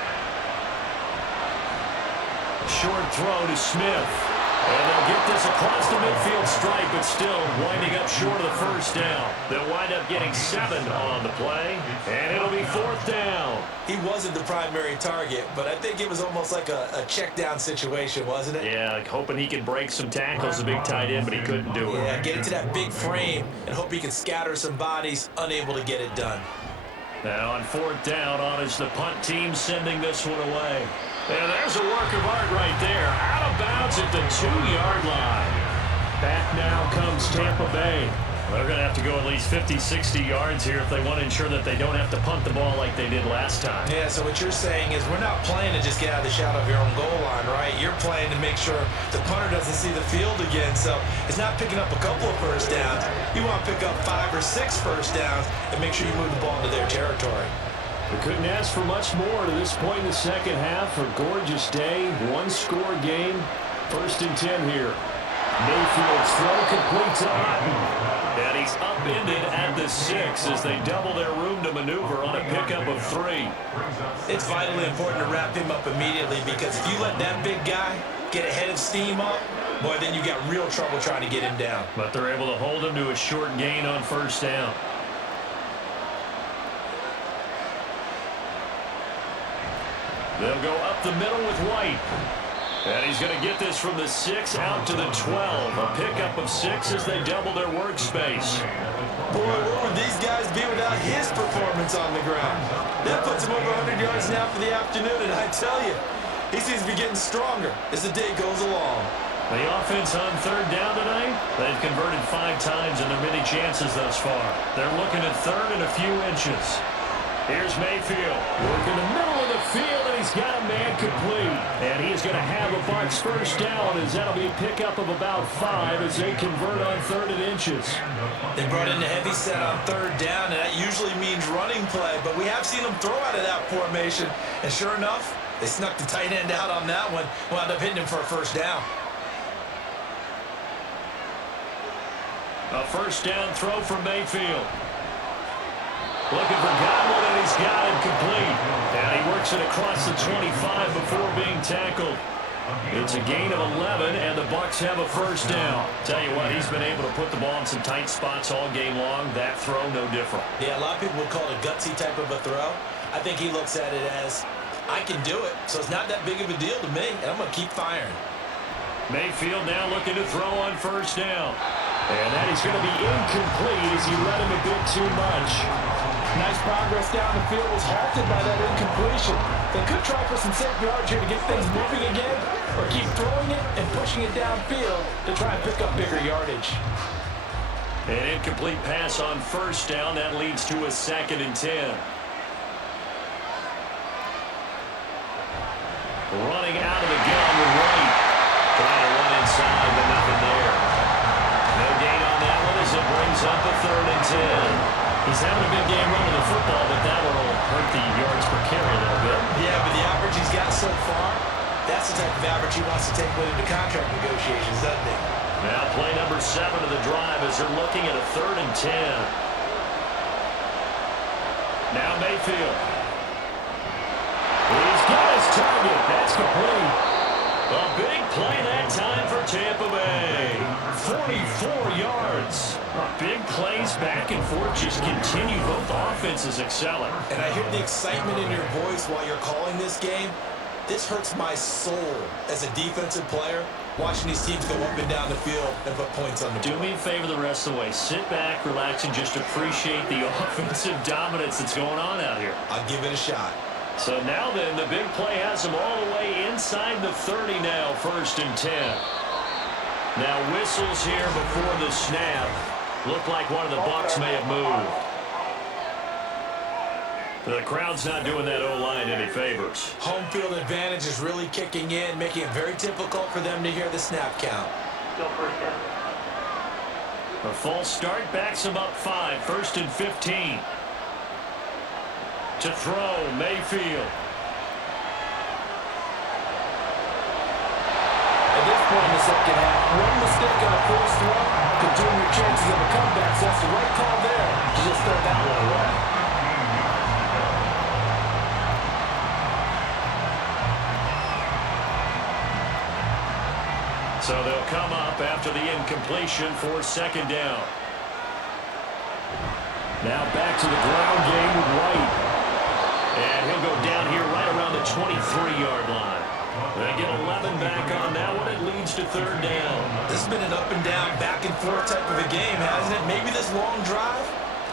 Short throw to Smith. And they'll get this across the midfield stripe, but still winding up short of the first down. They'll wind up getting 7 on the play, and it'll be 4th down. He wasn't the primary target, but I think it was almost like a check down situation, wasn't it? Yeah, like hoping he could break some tackles, a big tight end, but he couldn't do it. Yeah, get into that big frame and hope he can scatter some bodies, unable to get it done. Now on 4th down, on is the punt team sending this one away. And there's a work of art right there. Out of bounds at the 2-yard line. Back now comes Tampa Bay. They're going to have to go at least 50, 60 yards here if they want to ensure that they don't have to punt the ball like they did last time. Yeah, so what you're saying is we're not playing to just get out of the shadow of your own goal line, right? You're playing to make sure the punter doesn't see the field again. So it's not picking up a couple of first downs. You want to pick up 5 or 6 first downs and make sure you move the ball into their territory. We couldn't ask for much more to this point in the second half. A gorgeous day, 1-score game. 1st and 10 here. Mayfield's throw complete to Otten. And he's upended at the 6 as they double their room to maneuver on a pickup of 3. It's vitally important to wrap him up immediately because if you let that big guy get a head of steam up, boy, then you got real trouble trying to get him down. But they're able to hold him to a short gain on 1st down. They'll go up the middle with White. And he's going to get this from the 6 out to the 12. A pickup of 6 as they double their workspace. Boy, what would these guys be without his performance on the ground? That puts him over 100 yards now for the afternoon, and I tell you, he seems to be getting stronger as the day goes along. The offense on 3rd down tonight, they've converted 5 times in their many chances thus far. They're looking at 3rd and a few inches. Here's Mayfield, working the middle of the field, and he's got a man complete. And he's going to have a Bucs first down, as that'll be a pickup of about 5 as they convert on 3rd and inches. They brought in a heavy set on 3rd down, and that usually means running play, but we have seen them throw out of that formation. And sure enough, they snuck the tight end out on that one, wound up hitting him for a first down. A first down throw from Mayfield. Looking for Godwin, and he's got it complete. And he works it across the 25 before being tackled. It's a gain of 11, and the Bucs have a first down. Tell you what, he's been able to put the ball in some tight spots all game long. That throw, no different. Yeah, a lot of people would call it a gutsy type of a throw. I think he looks at it as, I can do it, so it's not that big of a deal to me, and I'm going to keep firing. Mayfield now looking to throw on first down. And that is going to be incomplete as he led him a bit too much. Nice progress down the field was halted by that incompletion. They could try for some safe yards here to get things moving again, or keep throwing it and pushing it downfield to try and pick up bigger yardage. An incomplete pass on first down. That leads to a 2nd and 10. Running out of the gun with White. Trying to run inside, but nothing there. No gain on that one as it brings up a 3rd and 10. He's having a big game running the football, but that one will hurt the yards per carry a little bit. Yeah, but the average he's got so far, that's the type of average he wants to take with him to contract negotiations, doesn't he? Now play number 7 of the drive as they're looking at a 3rd and 10. Now Mayfield. He's got his target. That's complete. A big play that time for Tampa Bay. 44 yards. Big plays back and forth just continue. Both offenses excelling. And I hear the excitement in your voice while you're calling this game. This hurts my soul as a defensive player, watching these teams go up and down the field and put points on the board. Do me a favor the rest of the way. Sit back, relax, and just appreciate the offensive dominance that's going on out here. I'll give it a shot. So now then, the big play has them all the way inside the 30 now, 1st and 10. Now whistles here before the snap. Looked like one of the Bucs may have moved. The crowd's not doing that O-line any favors. Home field advantage is really kicking in, making it very difficult for them to hear the snap count. Still 1st down. A false start backs him up 5, 1st and 15. To throw, Mayfield. At this point in the second half, one mistake on a forced throw could turn your chances of a comeback. So that's the right call there to just throw that one away. So they'll come up after the incompletion for 2nd down. Now back to the ground game with White. And he'll go down here right around the 23-yard line. They get 11 back on that one. It leads to 3rd down. This has been an up and down, back and forth type of a game, hasn't it? Maybe this long drive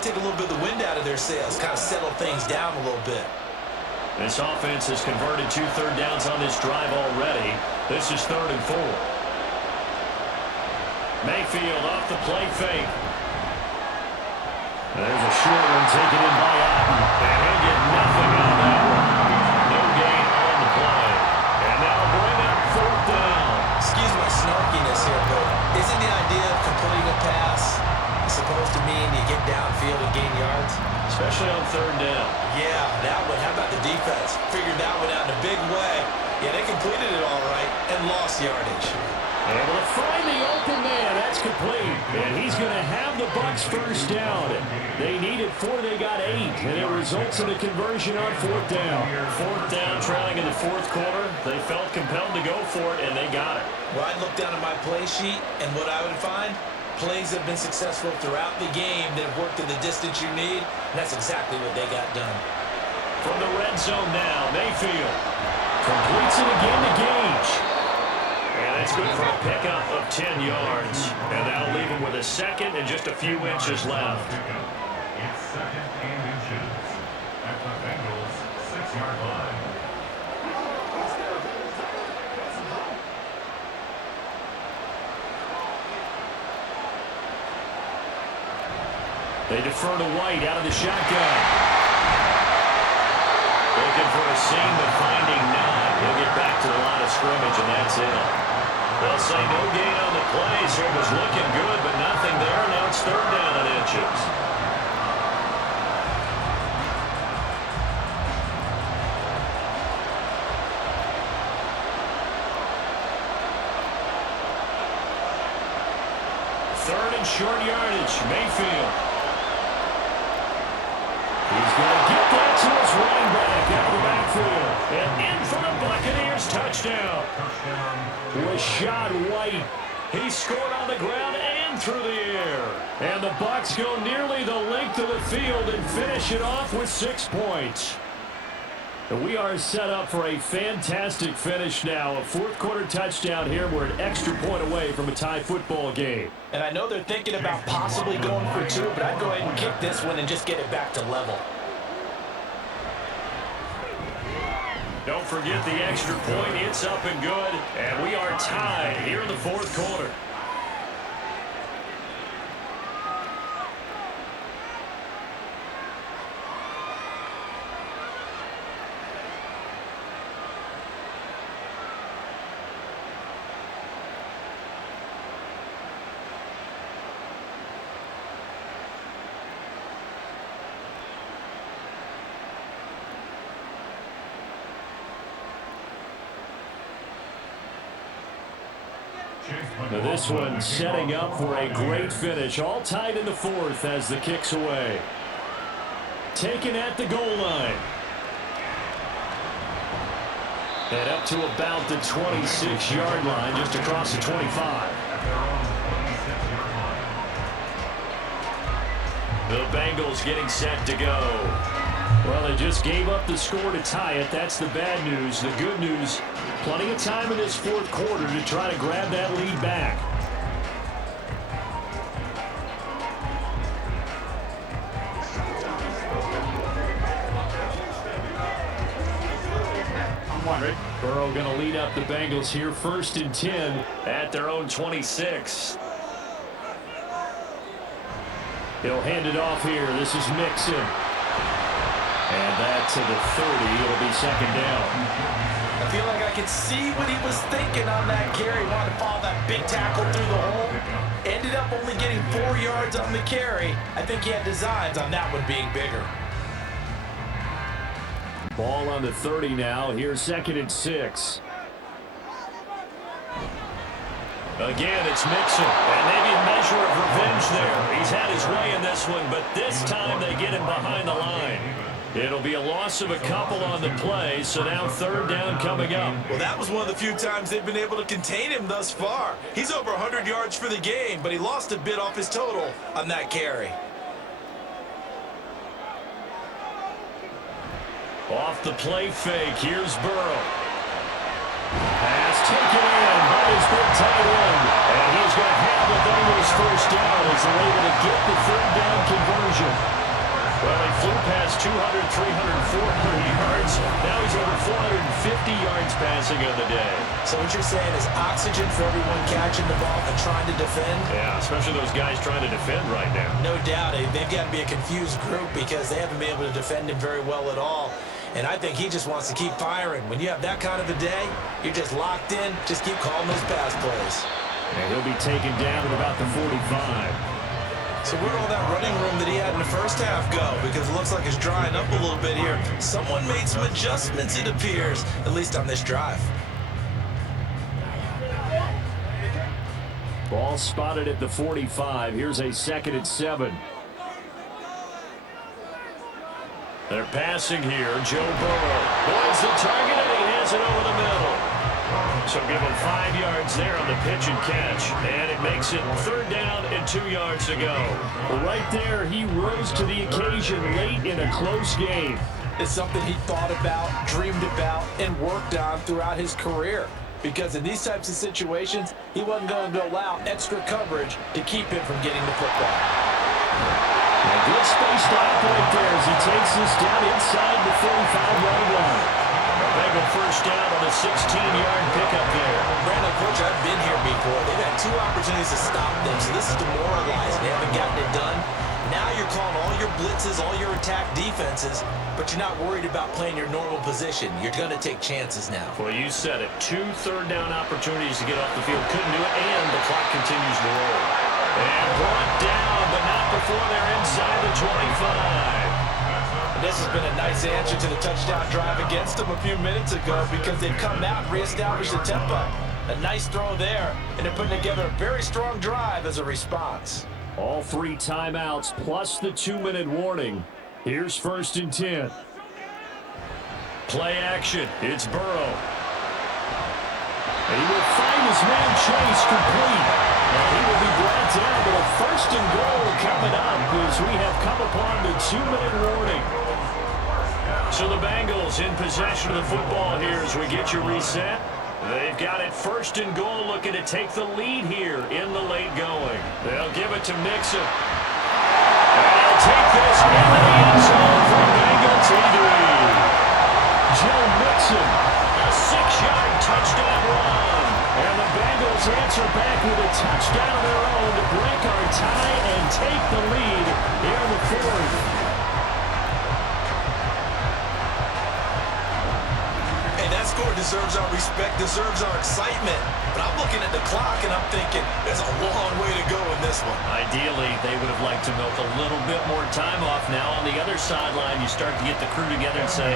take a little bit of the wind out of their sails, kind of settle things down a little bit. This offense has converted 2 third downs on this drive already. This is 3rd and 4. Mayfield off the play fake. There's a short one taken in by Otten. And he'll get nothing on that one. No gain on the play. And that'll bring up 4th down. Excuse my snarkiness here, but isn't the idea of completing a pass supposed to mean you get downfield and gain yards? Especially on 3rd down. Yeah, that one. How about the defense? Figured that one out in a big way. Yeah, they completed it all right and lost yardage. Able to find the open man. That's complete. And he's going to have the Bucs 1st down. They needed 4. They got 8. And it results in a conversion on 4th down. 4th down, trailing in the 4th quarter. They felt compelled to go for it, and they got it. Well, I'd look down at my play sheet, and what I would find, plays have been successful throughout the game that have worked in the distance you need, and that's exactly what they got done. From the red zone now, Mayfield completes it again to Gage. And that's good for a pickup of 10 yards. And that'll leave him with a 2nd and just a few inches left. It's 2nd and inches at the Bengals 6-yard line. They defer to White out of the shotgun. Looking for a seam, but finding none. He'll get back to the line of scrimmage, and that's it. They'll say no gain on the play, so it was looking good, but nothing there. Now it's 3rd down and inches. Third and short yardage, Mayfield. He's going to get that to his running back out of the backfield. And in for the Buccaneers touchdown. Rashad White. He scored on the ground and through the air. And the Bucs go nearly the length of the field and finish it off with 6 points. And we are set up for a fantastic finish now. A 4th quarter touchdown here. We're an extra point away from a tie football game. And I know they're thinking about possibly going for 2, but I'd go ahead and kick this one and just get it back to level. Don't forget the extra point. It's up and good. And we are tied here in the 4th quarter. Now this one setting up for a great finish. All tied in the 4th as the kick's away. Taken at the goal line. And up to about the 26-yard line, just across the 25. The Bengals getting set to go. Well, they just gave up the score to tie it. That's the bad news. The good news, plenty of time in this 4th quarter to try to grab that lead back. Burrow going to lead up the Bengals here, 1st and 10 at their own 26. He'll hand it off here. This is Mixon. And that to the 30. It'll be 2nd down. I feel like I could see what he was thinking on that carry. Wanted to follow that big tackle through the hole. Ended up only getting 4 yards on the carry. I think he had designs on that one being bigger. Ball on the 30 now. Here's 2nd and 6. Again, it's Mixon. And maybe a measure of revenge there. He's had his way in this one, but this time they get him behind the line. It'll be a loss of a couple on the play, so now 3rd down coming up. Well, that was one of the few times they've been able to contain him thus far. He's over 100 yards for the game, but he lost a bit off his total on that carry. Off the play fake, here's Burrow. Pass taken in by his big tight end. And he's going to have the Bengals 1st down as they're able to get the 3rd down conversion. Well, he flew past 200, 300, 400 yards. Now he's over 450 yards passing on the day. So what you're saying is oxygen for everyone catching the ball and trying to defend? Yeah, especially those guys trying to defend right now. No doubt. They've got to be a confused group because they haven't been able to defend him very well at all. And I think he just wants to keep firing. When you have that kind of a day, you're just locked in. Just keep calling those pass plays. And he'll be taken down at about the 45. So where'd all that running room that he had in the first half go? Because it looks like it's drying up a little bit here. Someone made some adjustments, it appears, at least on this drive. Ball spotted at the 45. Here's a 2nd and 7. They're passing here. Joe Burrow boards the target, and he has it over the middle. So give him 5 yards there on the pitch and catch. And it makes it 3rd down and 2 yards to go. Right there, he rose to the occasion late in a close game. It's something he thought about, dreamed about, and worked on throughout his career. Because in these types of situations, he wasn't going to allow extra coverage to keep him from getting the football. A good space to operate there as he takes this down inside the 45-yard line. Bengal 1st down on a 16-yard pickup there. Brandon, Coach, I've been here before. They've had 2 opportunities to stop them, so this is demoralizing. They haven't gotten it done. Now you're calling all your blitzes, all your attack defenses, but you're not worried about playing your normal position. You're going to take chances now. Well, you said it. 2 third-down opportunities to get off the field. Couldn't do it, and the clock continues to roll. And brought down, but not before they're inside the 25. And this has been a nice answer to the touchdown drive against them a few minutes ago because they've come out and reestablished the tempo. A nice throw there, and they're putting together a very strong drive as a response. All 3 timeouts plus the 2-minute warning. Here's 1st and 10. Play action. It's Burrow. And he will find his man Chase complete. And he will be brought down, but a 1st and goal coming up as we have come upon the 2-minute warning. So the Bengals in possession of the football here as we get you reset. They've got it 1st and goal, looking to take the lead here in the late going. They'll give it to Mixon. And he'll take this into the end zone for Bengal TD. Joe Mixon, a 6-yard touchdown run. And the Bengals answer back with a touchdown of their own to break our tie and take the lead here in the 4th. Score deserves our respect, deserves our excitement. But I'm looking at the clock and I'm thinking there's a long way to go in this one. Ideally, they would have liked to milk a little bit more time off. Now on the other sideline, you start to get the crew together and say,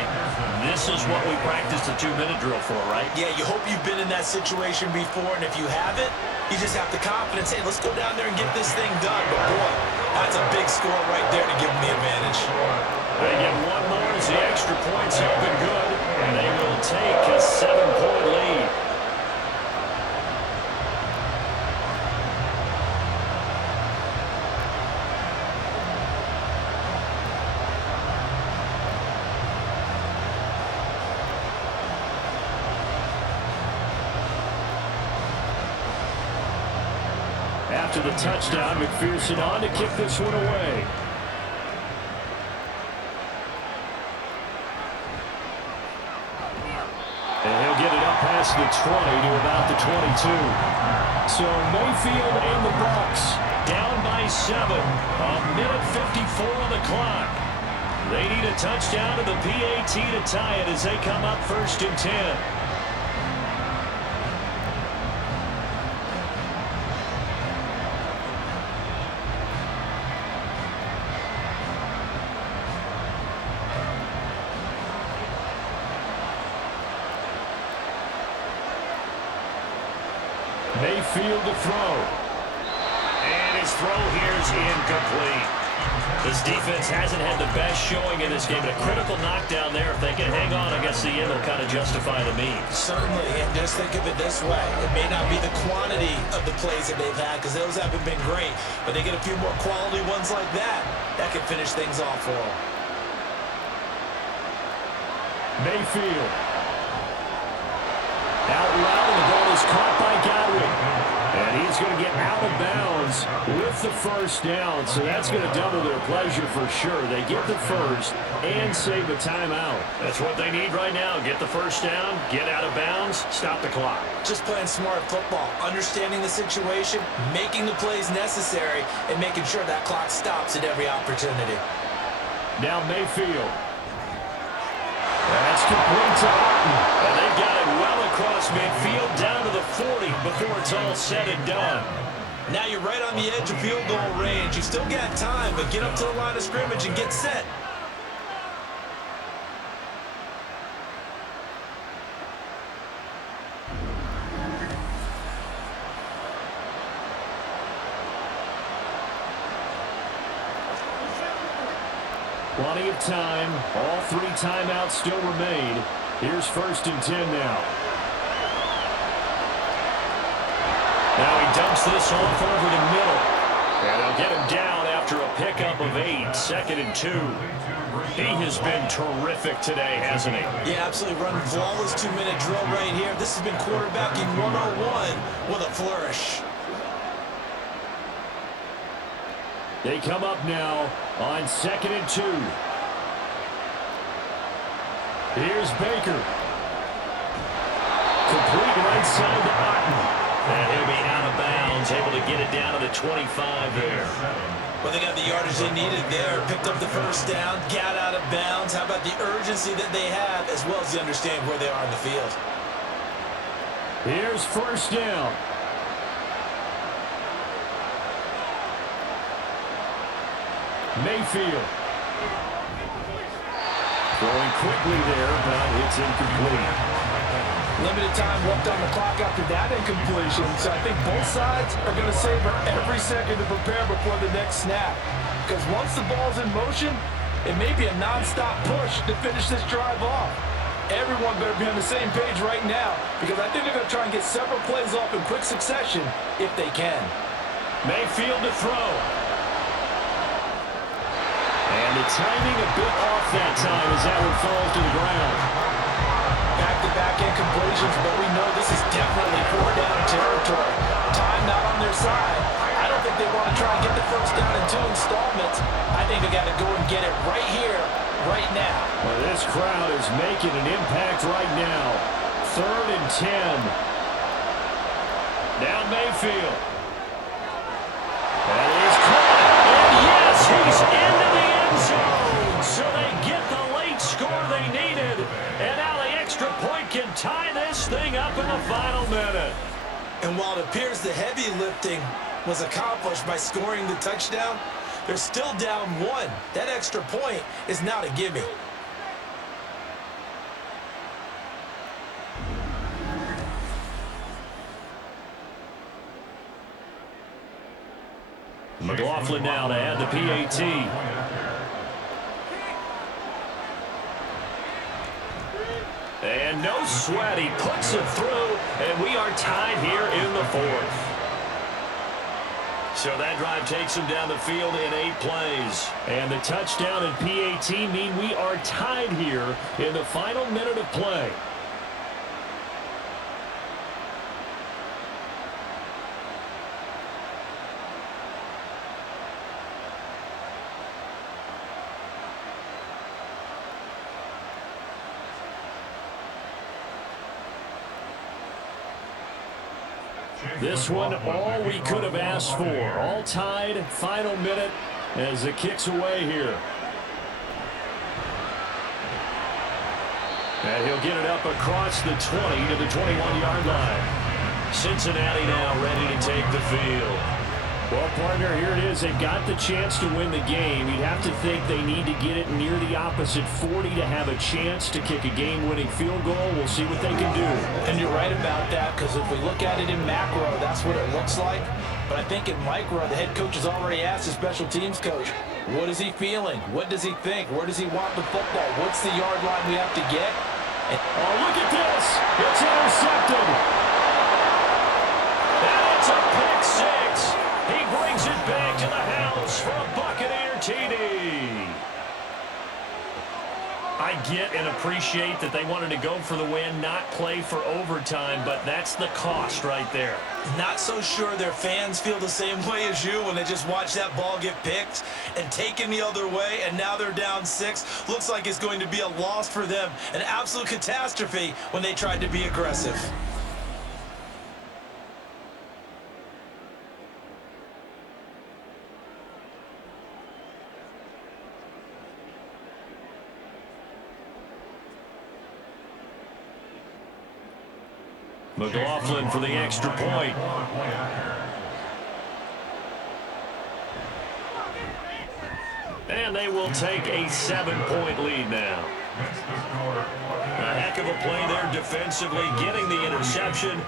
this is what we practiced a 2-minute drill for, right? Yeah, you hope you've been in that situation before, and if you haven't, you just have the confidence, hey, let's go down there and get this thing done. But boy, that's a big score right there to give them the advantage. They get 1 more as the extra points open good, and they will take a 7-point lead. After the touchdown, McPherson on to kick this one away. And he'll get it the 20 to about the 22. So Mayfield and the Bucs down by 7. A minute 54 on the clock. They need a touchdown to the PAT to tie it as they come up 1st and 10. Mayfield to throw. And his throw here is incomplete. This defense hasn't had the best showing in this game, but a critical knockdown there. If they can hang on, I guess the end will kind of justify the means. Certainly, and just think of it this way. It may not be the quantity of the plays that they've had, because those haven't been great, but they get a few more quality ones like that can finish things off for them. Mayfield. Out loud, and the ball is caught by Godwin. And he's going to get out of bounds with the first down, so that's going to double their pleasure for sure. They get the first and save a timeout. That's what they need right now. Get the first down, get out of bounds, stop the clock. Just playing smart football, understanding the situation, making the plays necessary, and making sure that clock stops at every opportunity. Now Mayfield. That's complete to Martin. And they've got it well across midfield down to the 40 before it's all said and done. Now you're right on the edge of field goal range. You still got time, but get up to the line of scrimmage and get set. Plenty of time. All 3 timeouts still remain. Here's 1st and 10 now. Now he dumps this off over the middle. And they'll get him down after a pickup of 8. 2nd and 2. He has been terrific today, hasn't he? Yeah, absolutely. Running flawless 2-minute drill right here. This has been quarterbacking 101 with a flourish. They come up now on 2nd and 2. Here's Baker. Complete right side to Martin. And he'll be out of bounds, able to get it down to the 25 there. Well, they got the yardage they needed there. Picked up the first down, got out of bounds. How about the urgency that they have, as well as they understand where they are in the field. Here's 1st down. Mayfield. Throwing quickly there, but it's incomplete. Limited time left on the clock after that incompletion, so I think both sides are going to savor every second to prepare before the next snap. Because once the ball's in motion, it may be a non-stop push to finish this drive off. Everyone better be on the same page right now, because I think they're going to try and get several plays off in quick succession if they can. Mayfield to throw. And the timing a bit off that time as that one falls to the ground. Back-to-back incompletions, but we know this is definitely 4-down territory. Time not on their side. I don't think they want to try and get the first down in 2 installments. I think they got to go and get it right here, right now. Well, this crowd is making an impact right now. 3rd and 10. Now Mayfield. And he's caught. And yes, he's into the end zone. So they get the late score they needed. And now the extra point can tie this thing up in the final minute. And while it appears the heavy lifting was accomplished by scoring the touchdown, they're still down 1. That extra point is not a gimme. McLaughlin now to add the PAT. And no sweat, he puts it through, and we are tied here in the 4th. So that drive takes him down the field in 8 plays. And the touchdown and PAT mean we are tied here in the final minute of play. This one, all we could have asked for. All tied, final minute as the kick's away here. And he'll get it up across the 20 to the 21-yard line. Cincinnati now ready to take the field. Well, partner, here it is. They've got the chance to win the game. You'd have to think they need to get it near the opposite 40 to have a chance to kick a game-winning field goal. We'll see what they can do. And you're right about that, because if we look at it in macro, that's what it looks like. But I think in micro, the head coach has already asked the special teams coach, what is he feeling? What does he think? Where does he want the football? What's the yard line we have to get? Oh, look at this. It's intercepted. And it's a pick six. He brings it back to the house for a Buccaneer TD. I get and appreciate that they wanted to go for the win, not play for overtime, but that's the cost right there. Not so sure their fans feel the same way as you when they just watch that ball get picked and taken the other way, and now they're down 6. Looks like it's going to be a loss for them, an absolute catastrophe when they tried to be aggressive. McLaughlin for the extra point. And they will take a 7-point lead now. A heck of a play there defensively, getting the interception,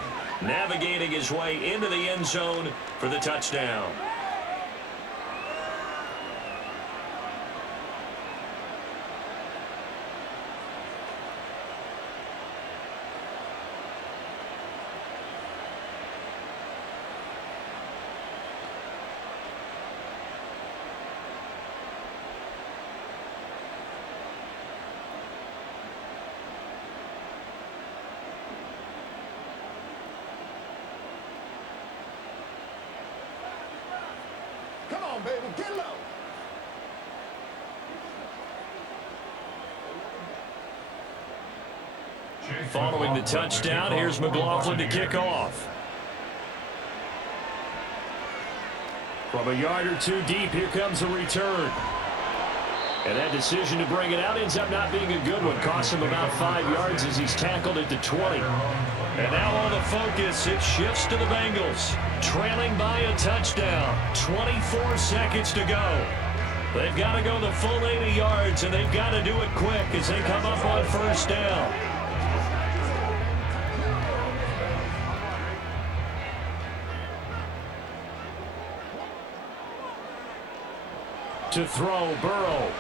navigating his way into the end zone for the touchdown. Baby, get low. Following the touchdown, here's McLaughlin to kick off. From a yard or two deep, here comes a return. And that decision to bring it out ends up not being a good one. Costs him about 5 yards as he's tackled at the 20. And now all the focus, it shifts to the Bengals. Trailing by a touchdown. 24 seconds to go. They've got to go the full 80 yards, and they've got to do it quick as they come up on first down. To throw, Burrow.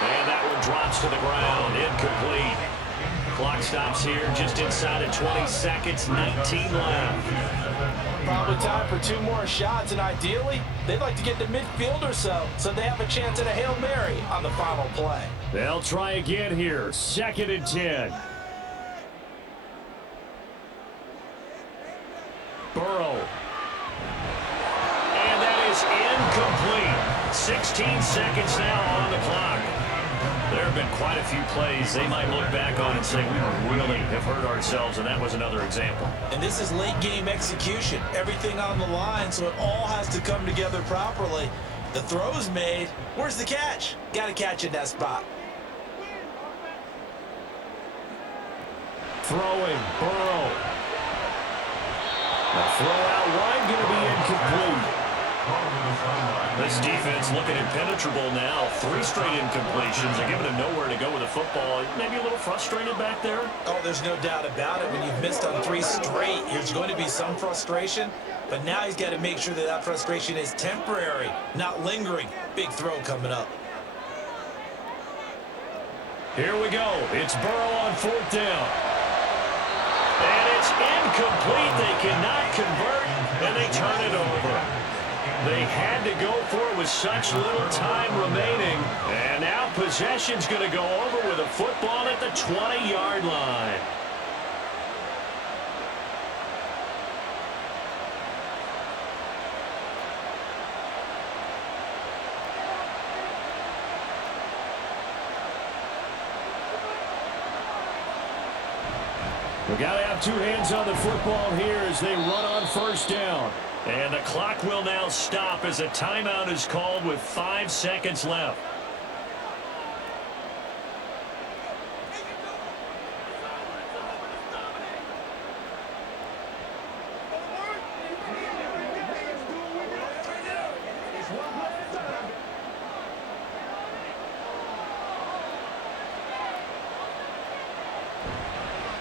And that one drops to the ground, incomplete. Clock stops here just inside of 20 seconds, 19 left. Probably time for 2 more shots, and ideally, they'd like to get to midfield or so they have a chance at a Hail Mary on the final play. They'll try again here, 2nd and 10. Burrow. And that is incomplete. 16 seconds now on the clock. There have been quite a few plays they might look back on and say, we really have hurt ourselves, and that was another example. And this is late game execution. Everything on the line, so it all has to come together properly. The throw's made. Where's the catch? Got to catch in that spot. Throwing, Burrow. The throw out wide going to be incomplete. This defense looking impenetrable now. 3 straight incompletions. They're giving him nowhere to go with the football. Maybe a little frustrated back there. Oh, there's no doubt about it. When you've missed on 3 straight, there's going to be some frustration. But now he's got to make sure that that frustration is temporary, not lingering. Big throw coming up. Here we go. It's Burrow on 4th down. And it's incomplete. They cannot convert, and they turn it over. They had to go for it with such little time remaining. And now possession's going to go over with a football at the 20-yard line. We got to have two hands on the football here as they run on first down. And the clock will now stop as a timeout is called with 5 seconds left.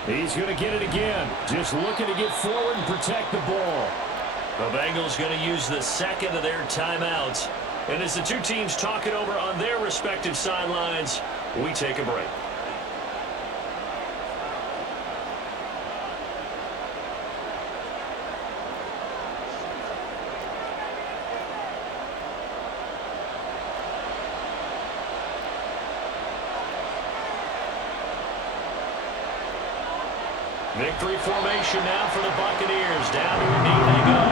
He's going to get it again. Just looking to get forward and protect the ball. The Bengals going to use the second of their timeouts. And as the two teams talk it over on their respective sidelines, we take a break. Victory formation now for the Buccaneers. Down to a knee they go.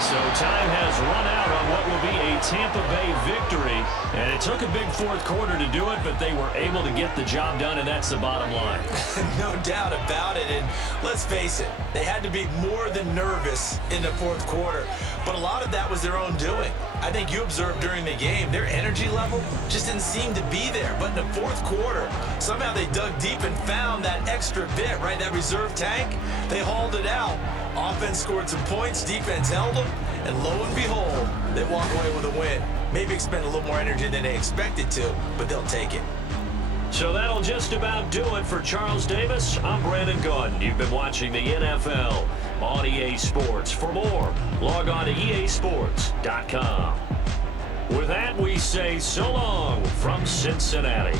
So time has run out on what will be a Tampa Bay victory. And it took a big fourth quarter to do it, but they were able to get the job done, and that's the bottom line. No doubt about it. And let's face it, they had to be more than nervous in the fourth quarter. But a lot of that was their own doing. I think you observed during the game, their energy level just didn't seem to be there. But in the fourth quarter, somehow they dug deep and found that extra bit, right? That reserve tank. They hauled it out. Offense scored some points, defense held them, and lo and behold, they walk away with a win. Maybe expend a little more energy than they expected to, but they'll take it. So that'll just about do it for Charles Davis. I'm Brandon Gaudin. You've been watching the NFL on EA Sports. For more, log on to easports.com. With that, we say so long from Cincinnati.